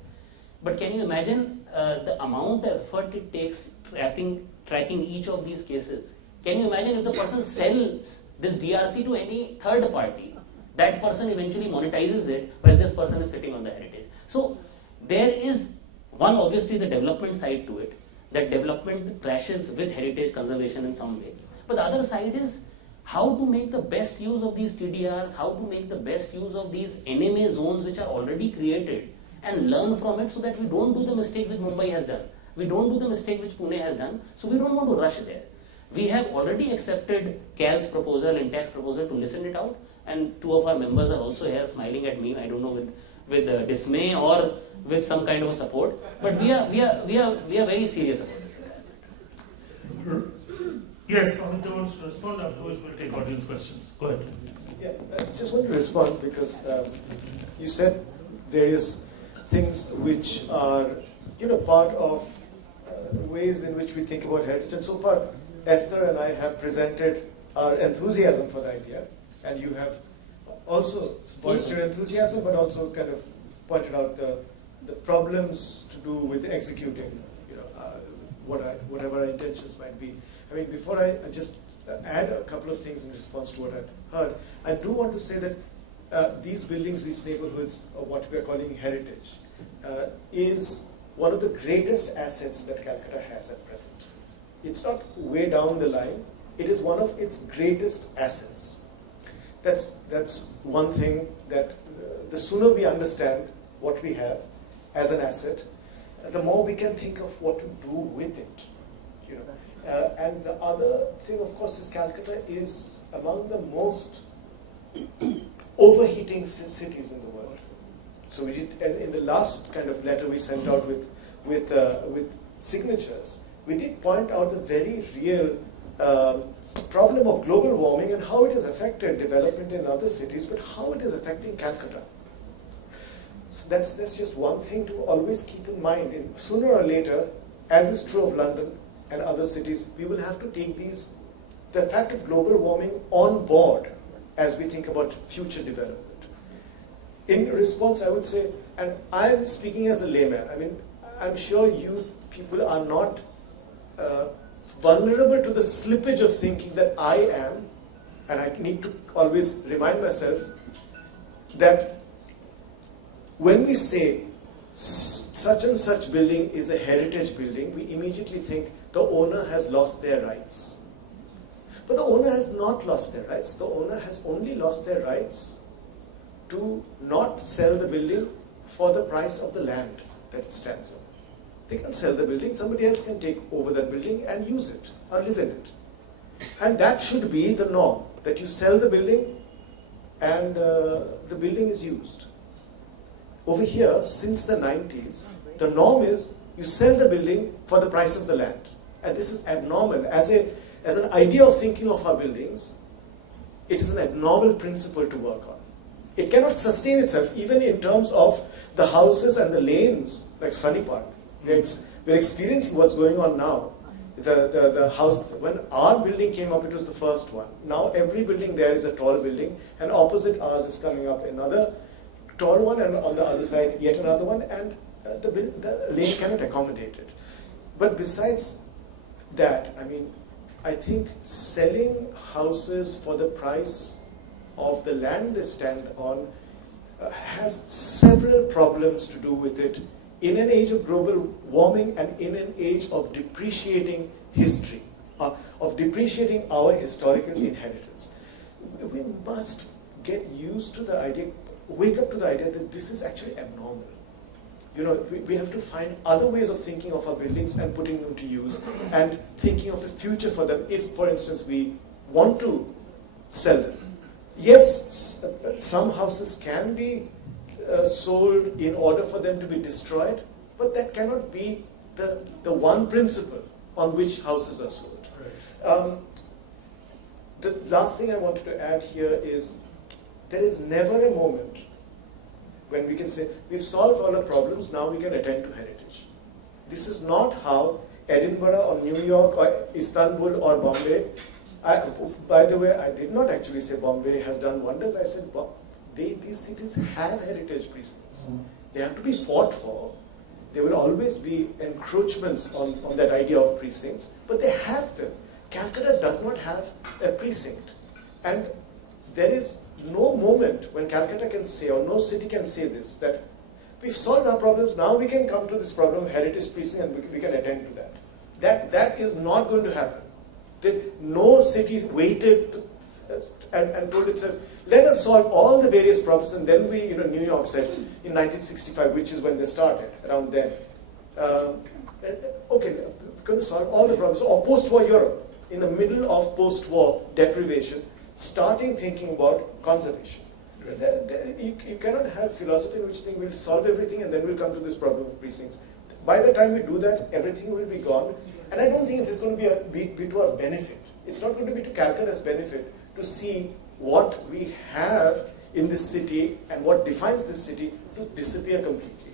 But can you imagine the amount of effort it takes tracking each of these cases? Can you imagine if the person sells this DRC to any third party, that person eventually monetizes it while this person is sitting on the heritage? So there is one, obviously, the development side to it, that development clashes with heritage conservation in some way. But the other side is how to make the best use of these TDRs, how to make the best use of these NMA zones which are already created, and learn from it so that we don't do the mistakes which Mumbai has done. We don't do the mistake which Pune has done, so we don't want to rush there. We have already accepted CAL's proposal, INTAC's proposal, to listen it out, and 2 of our members are also here smiling at me, I don't know with dismay or with some kind of a support, but we are very serious about this. Yes, Amit wants to respond, afterwards we'll take audience questions. Go ahead. Yeah, I just want to respond because you said various things which are, part of ways in which we think about heritage. And so far, Esther and I have presented our enthusiasm for the idea, and you have also voiced your enthusiasm, but also kind of pointed out the problems to do with executing, whatever our intentions might be. I mean, before I just add a couple of things in response to what I've heard, I do want to say that these buildings, these neighborhoods, or what we are calling heritage, is one of the greatest assets that Calcutta has at present. It's not way down the line. It is one of its greatest assets. That's one thing that the sooner we understand what we have as an asset, the more we can think of what to do with it. And the other thing, of course, is Calcutta is among the most overheating cities in the world. So we did, and in the last kind of letter we sent out with signatures, we did point out the very real problem of global warming and how it has affected development in other cities, but how it is affecting Calcutta. So that's just one thing to always keep in mind. Sooner or later, as is true of London and other cities, we will have to take the fact of global warming on board as we think about future development. In response, I would say, and I am speaking as a layman, I mean, I'm sure you people are not vulnerable to the slippage of thinking that I am, and I need to always remind myself that when we say such and such building is a heritage building, we immediately think the owner has lost their rights. But the owner has not lost their rights. The owner has only lost their rights to not sell the building for the price of the land that it stands on. They can sell the building, somebody else can take over that building and use it or live in it. And that should be the norm, that you sell the building and the building is used. Over here, since the 90s, the norm is you sell the building for the price of the land. And this is abnormal. As an idea of thinking of our buildings, it is an abnormal principle to work on. It cannot sustain itself, even in terms of the houses and the lanes, like Sunny Park. We're experiencing what's going on now. The house, when our building came up, it was the first one. Now every building there is a tall building, and opposite ours is coming up another tall one, and on the other side yet another one, and the lane cannot accommodate it. But besides that, I mean, I think selling houses for the price of the land they stand on has several problems to do with it in an age of global warming and in an age of depreciating history, of depreciating our historical inheritance. We must get used to the idea, wake up to the idea that this is actually abnormal. You know, we have to find other ways of thinking of our buildings and putting them to use and thinking of a future for them if, for instance, we want to sell them. Yes, some houses can be sold in order for them to be destroyed, but that cannot be the one principle on which houses are sold. The last thing I wanted to add here is there is never a moment when we can say, we've solved all our problems, now we can attend to heritage. This is not how Edinburgh or New York or Istanbul or Bombay, by the way, I did not actually say Bombay has done wonders. I said these cities have heritage precincts. They have to be fought for. There will always be encroachments on that idea of precincts, but they have them. Calcutta does not have a precinct. And there is no moment when Calcutta can say, or no city can say this, that we've solved our problems, now we can come to this problem of heritage precinct and we can attend to that. That is not going to happen. No city waited and told itself, let us solve all the various problems, and then we, New York said in 1965, which is when they started, around then, okay, we're going to solve all the problems, or post-war Europe, in the middle of post-war deprivation, starting thinking about conservation. You cannot have philosophy in which think we'll solve everything and then we'll come to this problem of precincts. By the time we do that, everything will be gone. And I don't think it's going to be to our benefit. It's not going to be to Calcutta's benefit to see what we have in this city and what defines this city to disappear completely.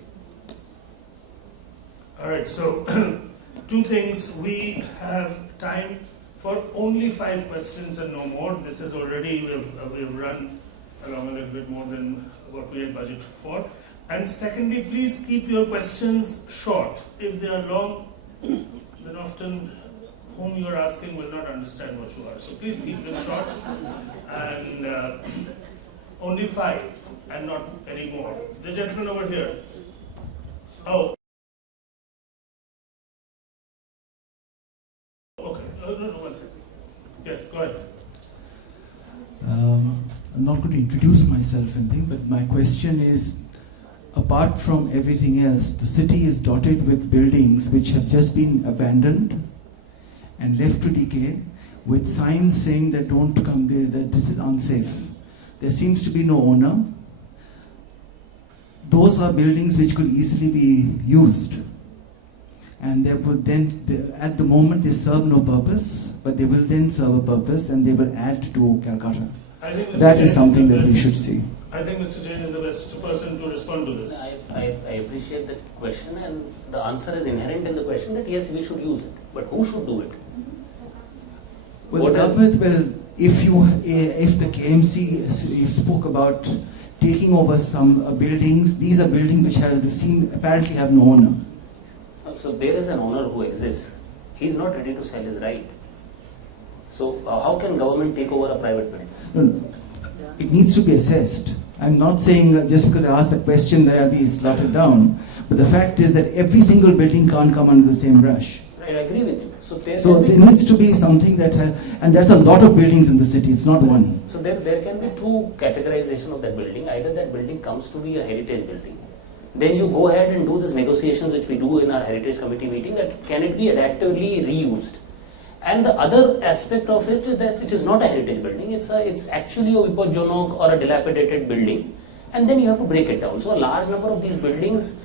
All right, so two things. We have time for only 5 questions and no more. This is already, we've run along a little bit more than what we had budgeted for. And secondly, please keep your questions short. If they are long, then often whom you are asking will not understand what you are. So please keep them short, and only 5 and not any more. The gentleman over here. Oh. Okay, no, 1 second. Yes, go ahead. I'm not going to introduce myself and thing, but my question is, apart from everything else, the city is dotted with buildings which have just been abandoned and left to decay, with signs saying that don't come there, that it is unsafe. There seems to be no owner. Those are buildings which could easily be used. And they would then, at the moment, they serve no purpose, but they will then serve a purpose and they will add to Calcutta. That is something that we should see. I think Mr. Jain is the best person to respond to this. I appreciate the question, and the answer is inherent in the question that yes, we should use it. But who should do it? Well, the government will, if the KMC spoke about taking over some buildings, these are buildings which apparently have no owner. So there is an owner who exists. He is not ready to sell his right. So how can government take over a private building? No. It needs to be assessed. I'm not saying that just because I asked the question that I'll be slotted down, but the fact is that every single building can't come under the same brush. Right, I agree with you. So there needs to be something that, and there's a lot of buildings in the city, it's not one. So there can be 2 categorization of that building. Either that building comes to be a heritage building. Then you go ahead and do these negotiations which we do in our heritage committee meeting, that can it be adaptively reused. And the other aspect of it is that it is not a heritage building, it's actually a Vipajjonok or a dilapidated building, and then you have to break it down. So a large number of these buildings,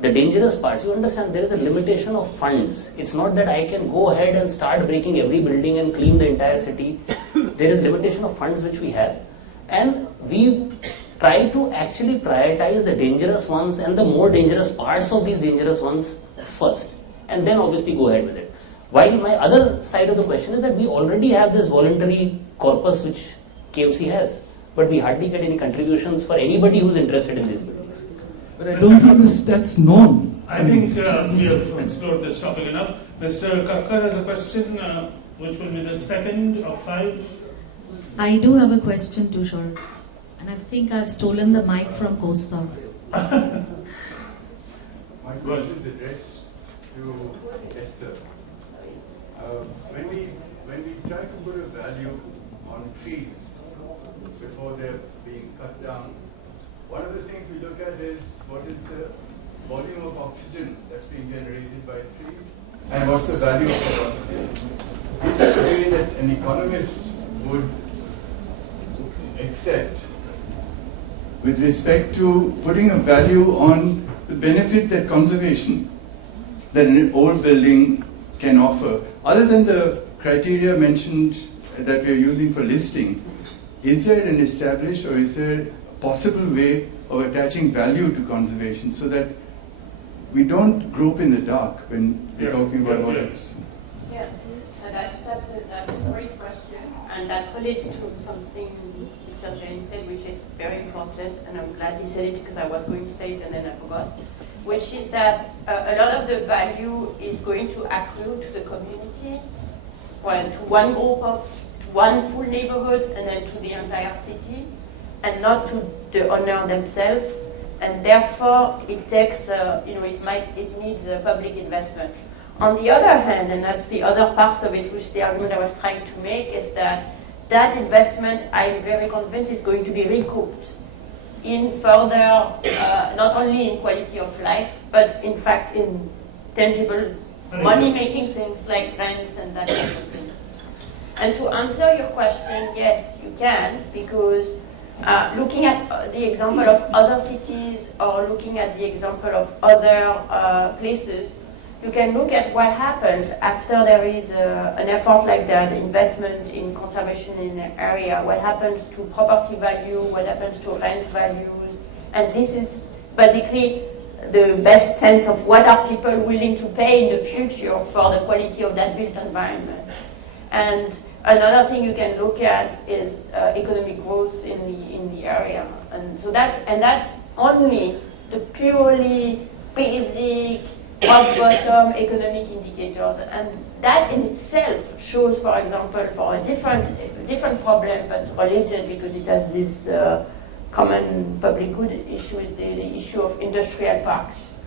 the dangerous parts, you understand there is a limitation of funds. It's not that I can go ahead and start breaking every building and clean the entire city. There is limitation of funds which we have, and we try to actually prioritize the dangerous ones and the more dangerous parts of these dangerous ones first, and then obviously go ahead with it. While my other side of the question is that we already have this voluntary corpus which KMC has, but we hardly get any contributions for anybody who's interested in these buildings. But I don't think that's known. I think we have explored this topic enough. Mr. Kakkar has a question, which will be the second of 5. I do have a question too, Short. And I think I've stolen the mic from Costa. My question is addressed to Esther. When we try to put a value on trees, before they're being cut down. One of the things we look at is what is the volume of oxygen that's being generated by trees, and what's the value of the oxygen. This is the way that an economist would accept with respect to putting a value on the benefit that conservation that an old building can offer. Other than the criteria mentioned that we are using for listing, is there an established or is there a possible way of attaching value to conservation so that we don't grope in the dark when we're talking about what else? Yeah, that's a great question, and that relates to something Mr. Jain said, which is very important, and I'm glad he said it because I was going to say it and then I forgot, which is that a lot of the value is going to accrue to the community, well, to one group to one full neighborhood, and then to the entire city, and not to the owner themselves, and therefore it takes, it needs public investment. On the other hand, and that's the other part of it, which the argument I was trying to make, is that investment, I'm very convinced, is going to be recouped in further, not only in quality of life, but in fact in tangible money-making things like rents and that kind of thing. And to answer your question, yes, you can, because looking at the example of other cities or looking at the example of other places, you can look at what happens after there is an effort like that, investment in conservation in an area, what happens to property value, what happens to rent values, and this is basically the best sense of what are people willing to pay in the future for the quality of that built environment. And another thing you can look at is economic growth in the area, and so that's only the purely basic rock-bottom economic indicators, and that in itself shows, for example, for a different problem, but related because it has this common public good issue, is the issue of industrial parks,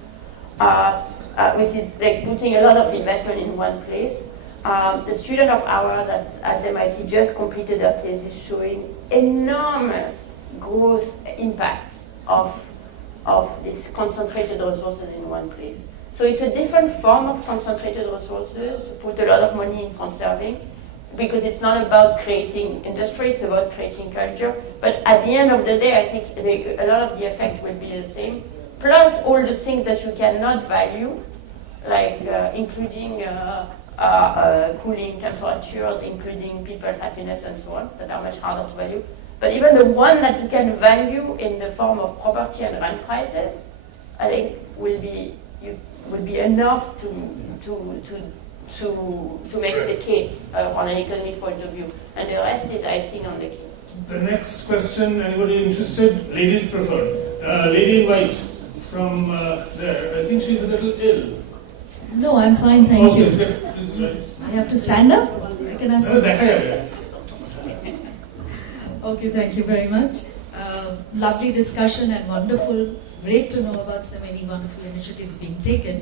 which is like putting a lot of investment in one place. The student of ours at MIT just completed a thesis showing enormous growth impact of these concentrated resources in one place. So it's a different form of concentrated resources to put a lot of money in conserving, because it's not about creating industry, it's about creating culture. But at the end of the day, I think a lot of the effect will be the same, plus all the things that you cannot value, like including cooling temperatures, including people's happiness and so on, that are much harder to value. But even the one that you can value in the form of property and rent prices, I think will be enough to make the case on an economic point of view, and the rest is icing on the cake. The next question, anybody interested? Ladies preferred. Lady in white from there. I think she's a little ill. No, I'm fine, thank you. Please, I have to stand up? I can ask you. Okay, thank you very much. Lovely discussion and wonderful. Great to know about so many wonderful initiatives being taken.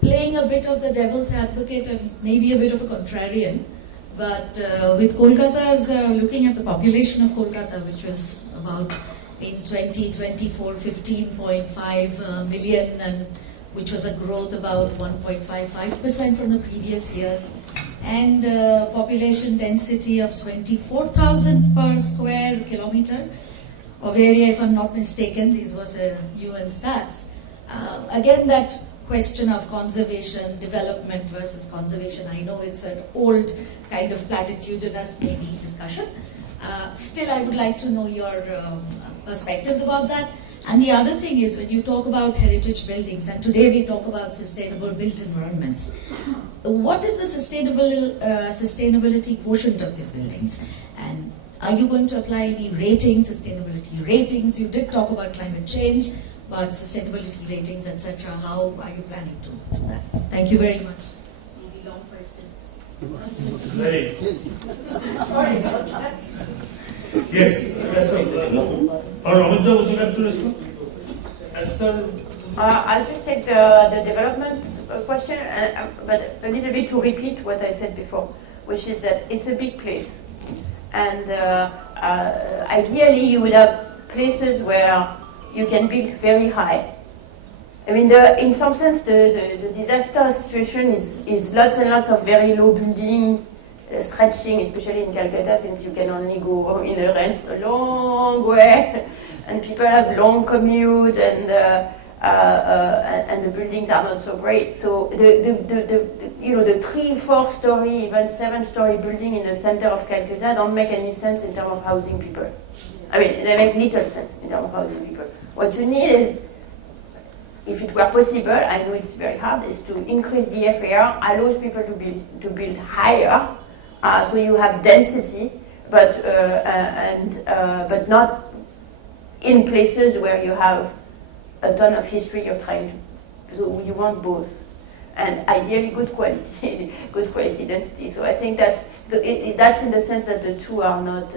Playing a bit of the devil's advocate and maybe a bit of a contrarian, but with Kolkata's, looking at the population of Kolkata, which was about in 2024, 15.5 million, and which was a growth about 1.55% from the previous years, and population density of 24,000 per square kilometer of area, if I'm not mistaken. These was UN stats. Again, that question of conservation, development versus conservation, I know it's an old kind of platitudinous maybe discussion. Still, I would like to know your perspectives about that. And the other thing is, when you talk about heritage buildings, and today we talk about sustainable built environments, what is the sustainability quotient of these buildings? And are you going to apply any ratings, sustainability ratings? You did talk about climate change, but sustainability ratings, etc. How are you planning to do that? Thank you very much. Maybe long questions. Very. Sorry about that. Yes, Esther. Or Amita, would you like to respond? Esther? I'll just take the development question, but a little bit to repeat what I said before, which is that it's a big place. And ideally, you would have places where you can build very high. I mean, in some sense, the disaster situation is lots and lots of very low building, stretching, especially in Calcutta, since you can only go in a range a long way, and people have long commute, and the buildings are not so great. So the 3-4 story, even 7-story building in the center of Calcutta don't make any sense in terms of housing people. I mean, they make little sense in terms of housing people. What you need is, if it were possible, I know it's very hard, is to increase the FAR, allows people to build higher, so you have density, but not in places where you have a ton of history of trying to. So you want both, and ideally good quality, good quality density. So I think that's in the sense that the two are not.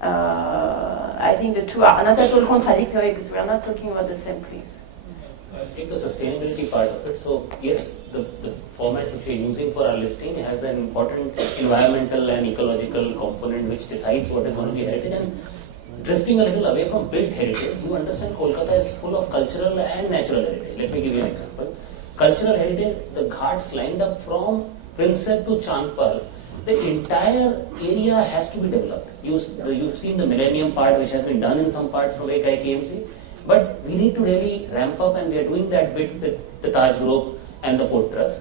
I think the two are not at all contradictory, because we are not talking about the same place. Take the sustainability part of it. So yes, the format which we are using for our listing has an important environmental and ecological component which decides what is going to be heritage. And drifting a little away from built heritage, you understand Kolkata is full of cultural and natural heritage. Let me give you an example. Cultural heritage, the ghats lined up from Prinsep to Chandpal, the entire area has to be developed. You've seen the Millennium part, which has been done in some parts from Ekai KMC. But we need to really ramp up, and we are doing that bit with the Taj Group and the Port Trust.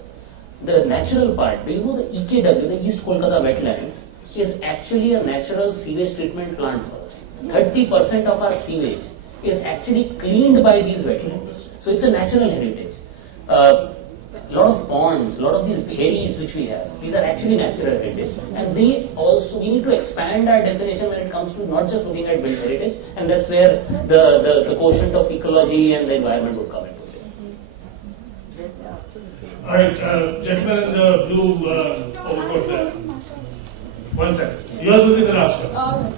The natural part, do you know the EKW, the East Kolkata wetlands, is actually a natural sewage treatment plant for us. 30% of our sewage is actually cleaned by these wetlands. So it's a natural heritage. A lot of ponds, a lot of these berries which we have, these are actually natural heritage. And they also, we need to expand our definition when it comes to not just looking at built heritage, and that's where the quotient of ecology and the environment would come into play. All right, gentlemen in the blue overcoat there. 1 second. Yours will be the last one.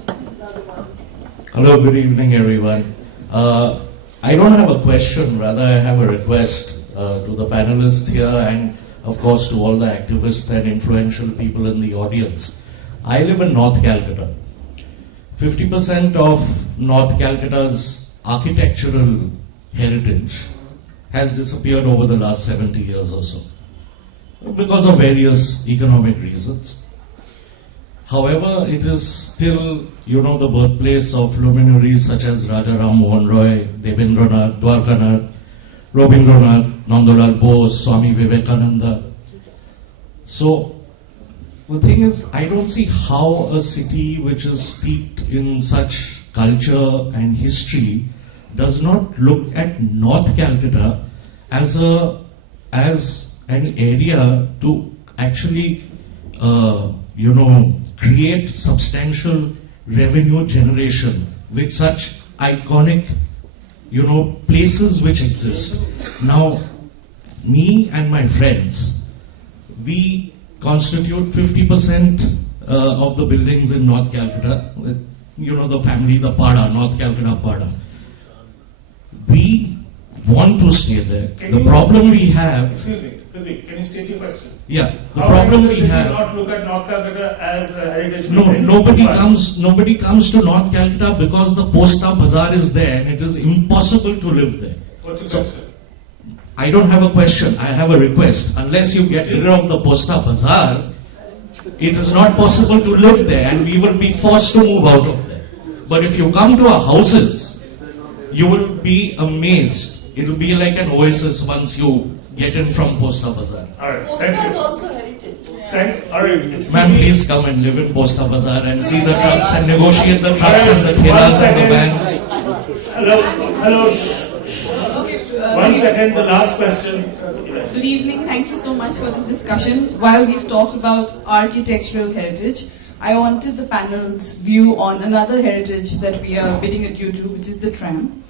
Hello, good evening, everyone. I don't have a question, rather I have a request to the panelists here and, of course, to all the activists and influential people in the audience. I live in North Calcutta. 50% of North Calcutta's architectural heritage has disappeared over the last 70 years or so because of various economic reasons. However, it is still, the birthplace of luminaries such as Raja Ram Mohan Roy, Devendranath, Dwarkanath, Rabindranath, Nandalal Bose, Swami Vivekananda. So, the thing is, I don't see how a city which is steeped in such culture and history does not look at North Calcutta as an area to actually, create substantial revenue generation with such iconic places which exist. Now, me and my friends, we constitute 50% of the buildings in North Calcutta, with, the family, the Pada, North Calcutta Pada. We want to stay there. The problem we have... Excuse me, can you state your question? Yeah, the problem we have... not look at North Calcutta as a heritage No, museum? nobody comes to North Calcutta because the Posta Bazaar is there and it is impossible to live there. What's your question? I don't have a question, I have a request. Unless you get rid of the Posta Bazaar, it is not possible to live there and we will be forced to move out of there. But if you come to our houses, you will be amazed. It will be like an oasis once you get in from Posta Bazaar. Alright, thank you. Also heritage. Ma'am, please come and live in Posta Bazaar and see the trucks and negotiate the trucks and the theras and the vans. Hello. Okay, 1 second, the last question. Good evening, thank you so much for this discussion. While we've talked about architectural heritage, I wanted the panel's view on another heritage that we are bidding adieu to, which is the tram.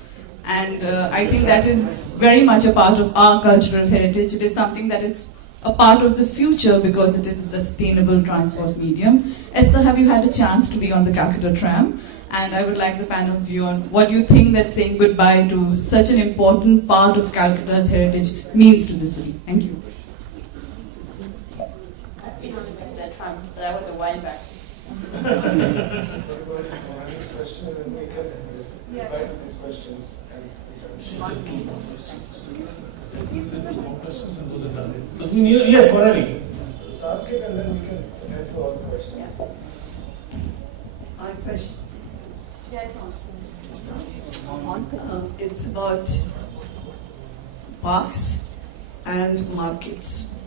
And I think that is very much a part of our cultural heritage. It is something that is a part of the future because it is a sustainable transport medium. Esther, have you had a chance to be on the Calcutta tram? And I would like the panel's view on what you think that saying goodbye to such an important part of Calcutta's heritage means to the city. Thank you. I've been on that tram, but I was a while back. question, and then we can invite these questions. Yes, what are we? So ask it, and then we can get to all the questions. My question. It's about parks and markets.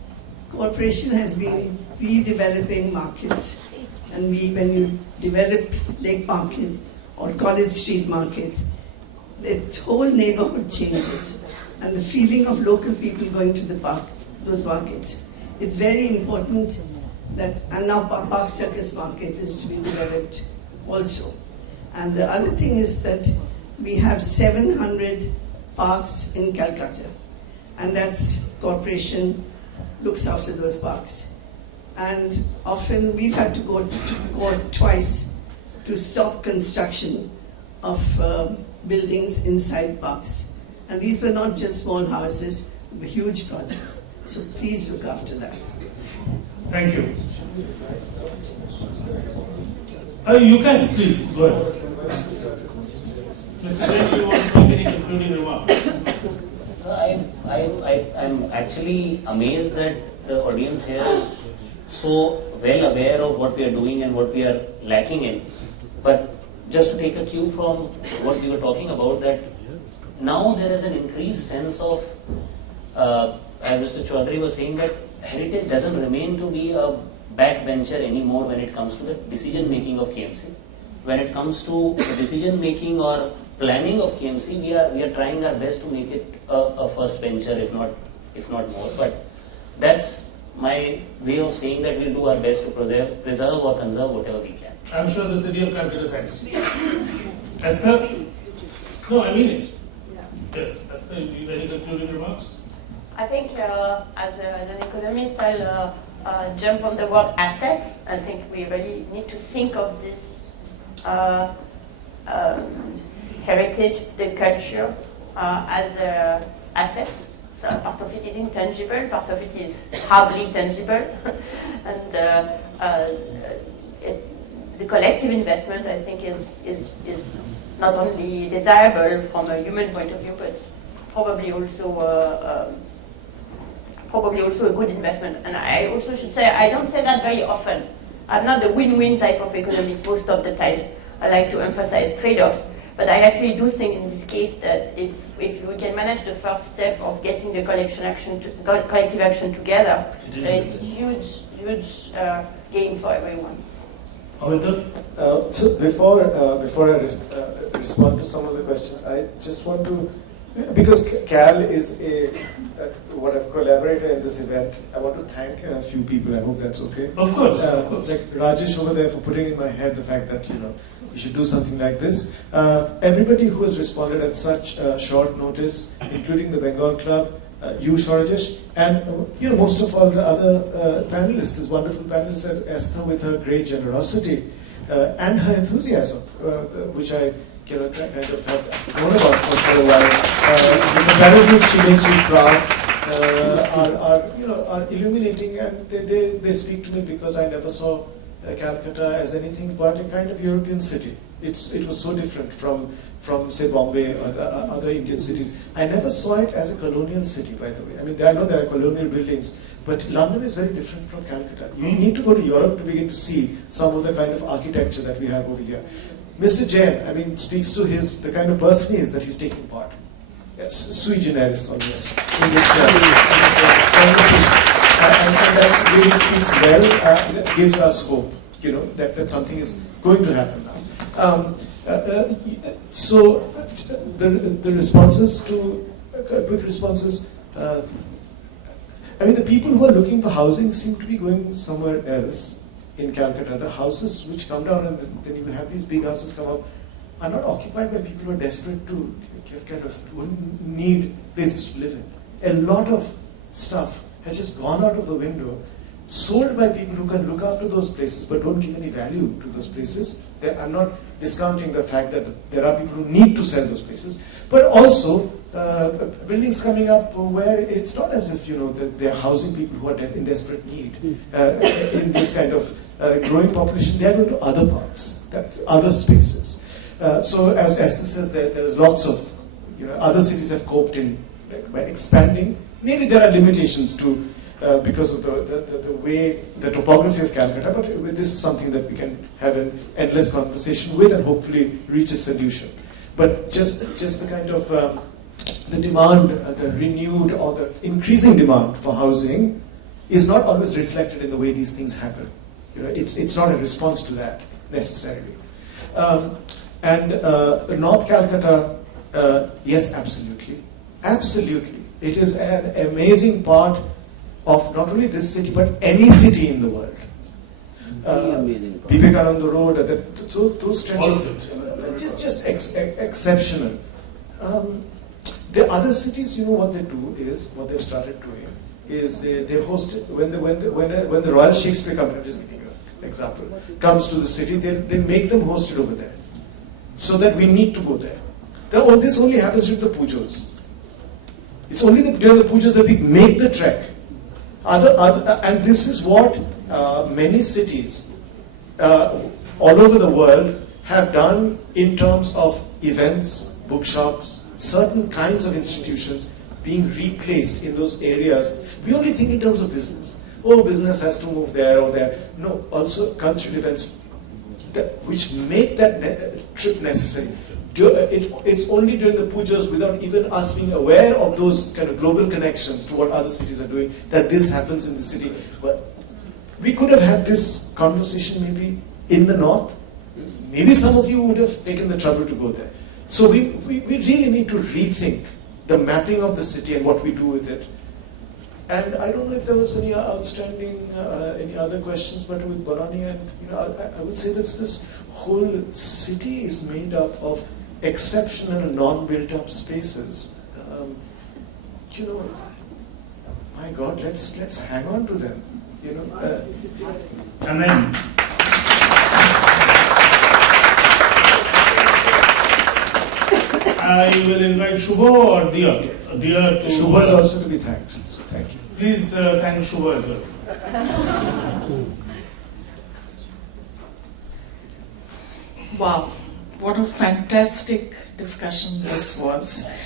Corporation has been redeveloping markets, and when you develop Lake Market or College Street Market, the whole neighborhood changes, and the feeling of local people going to the park, those markets. It's very important that, and now Park Circus Market is to be developed also. And the other thing is that we have 700 parks in Calcutta, and that's corporation looks after those parks. And often we've had to go to court twice to stop construction of buildings inside parks. And these were not just small houses, they were huge projects. So please look after that. Thank you. You can, please, go ahead. Mr. Jain, do you want to make any concluding remarks? I'm actually amazed that the audience here is so well aware of what we are doing and what we are lacking in. But just to take a cue from what you were talking about, that now there is an increased sense of, as Mr. Chaudhuri was saying, that heritage doesn't remain to be a backbencher anymore when it comes to the decision making of KMC. When it comes to decision making or planning of KMC, we are trying our best to make it a first bencher, if not more. But that's my way of saying that we'll do our best to preserve or conserve whatever we can. I'm sure the city of Calcutta thanks. Esther? No, I mean it. Yes, Esther, you have any concluding remarks? I think as an economist, I'll jump on the word assets. I think we really need to think of this heritage, the culture, as assets. So part of it is intangible, part of it is hardly tangible. And the collective investment, I think, is not only desirable from a human point of view, but probably also a good investment. And I also should say, I don't say that very often. I'm not the win-win type of economist most of the time. I like to emphasize trade-offs. But I actually do think in this case that if we can manage the first step of getting the collective action together, there is huge gain for everyone. So before I respond to some of the questions, I just want to, because Cal is what I've collaborated in this event, I want to thank a few people. I hope that's okay. Of course. Like Rajesh over there for putting in my head the fact that we should do something like this. Everybody who has responded at such short notice, including the Bengal Club, you, Sarojesh, and most of all the other panelists, this wonderful panelist Esther with her great generosity and her enthusiasm, which I kind of have known about for a while. The comparisons she makes me proud are illuminating, and they speak to me because I never saw Calcutta as anything but a kind of European city. It was so different from say Bombay or the other Indian cities. I never saw it as a colonial city, by the way. I mean, I know there are colonial buildings, but London is very different from Calcutta. You need to go to Europe to begin to see some of the kind of architecture that we have over here. Mr. Jain, I mean, speaks to the kind of person he is, that he's taking part. Yes, sui generis almost in this conversation. And that really speaks well, that gives us hope, that something is going to happen now. So the responses to quick responses. I mean, the people who are looking for housing seem to be going somewhere else in Calcutta. The houses which come down and then you have these big houses come up are not occupied by people who are desperate to who need places to live in. A lot of stuff has just gone out of the window, sold by people who can look after those places but don't give any value to those places. I'm not discounting the fact that there are people who need to sell those places, but also buildings coming up where it's not as if that they're housing people who are in desperate need. In this kind of growing population, they are going to other parts, other spaces. So as Esther says, there is lots of other cities have coped in by expanding. Maybe there are limitations to because of the way, the topography of Calcutta, but this is something that we can have an endless conversation with and hopefully reach a solution. But just the kind of the demand, the renewed or the increasing demand for housing is not always reflected in the way these things happen. It's not a response to that necessarily. North Calcutta, yes, absolutely. Absolutely. It is an amazing part of not only this city, but any city in the world. Vivekananda Road, those stretches, just exceptional. The other cities, what they do is, what they've started doing is they host, when the Royal Shakespeare Company, just giving you an example, comes to the city, they make them host it over there. So that we need to go there. This only happens during the pujas. It's only during the pujas that we make the trek. And this is what many cities all over the world have done in terms of events, bookshops, certain kinds of institutions being replaced in those areas. We only think in terms of business. Oh, business has to move there or there. No, also cultural events which make that trip necessary. It's only during the pujas, without even us being aware of those kind of global connections to what other cities are doing, that this happens in the city. But we could have had this conversation maybe in the north. Maybe some of you would have taken the trouble to go there. So we really need to rethink the mapping of the city and what we do with it. And I don't know if there was any outstanding, any other questions, but with Barani, and I would say that this whole city is made up of exceptional non-built-up spaces. My God, let's hang on to them. Amen. I will invite Shubha or Diya. Diya to Shubha is also to be thanked. So thank you. Please thank Shubha as well. Wow, what a fantastic discussion this was.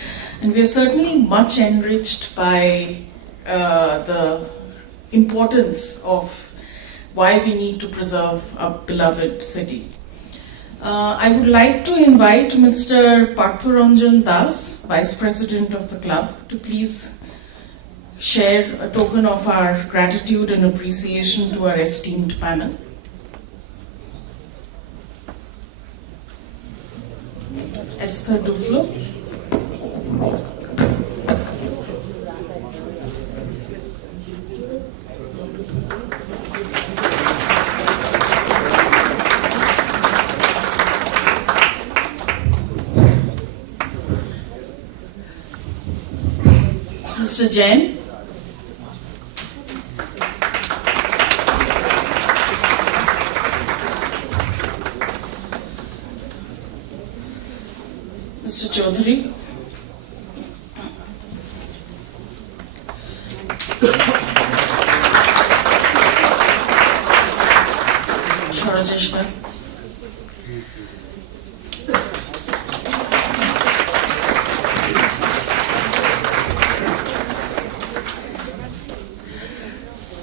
And we are certainly much enriched by the importance of why we need to preserve our beloved city. I would like to invite Mr. Partharanjan Das, Vice President of the club, to please share a token of our gratitude and appreciation to our esteemed panel. Esther Duflo. Mr. Jain. Mr. Chaudhuri. Sarojesh sir.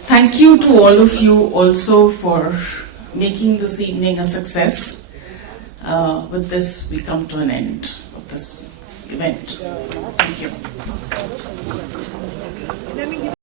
Thank you to all of you also for making this evening a success. With this, we come to an end of this event. Thank you.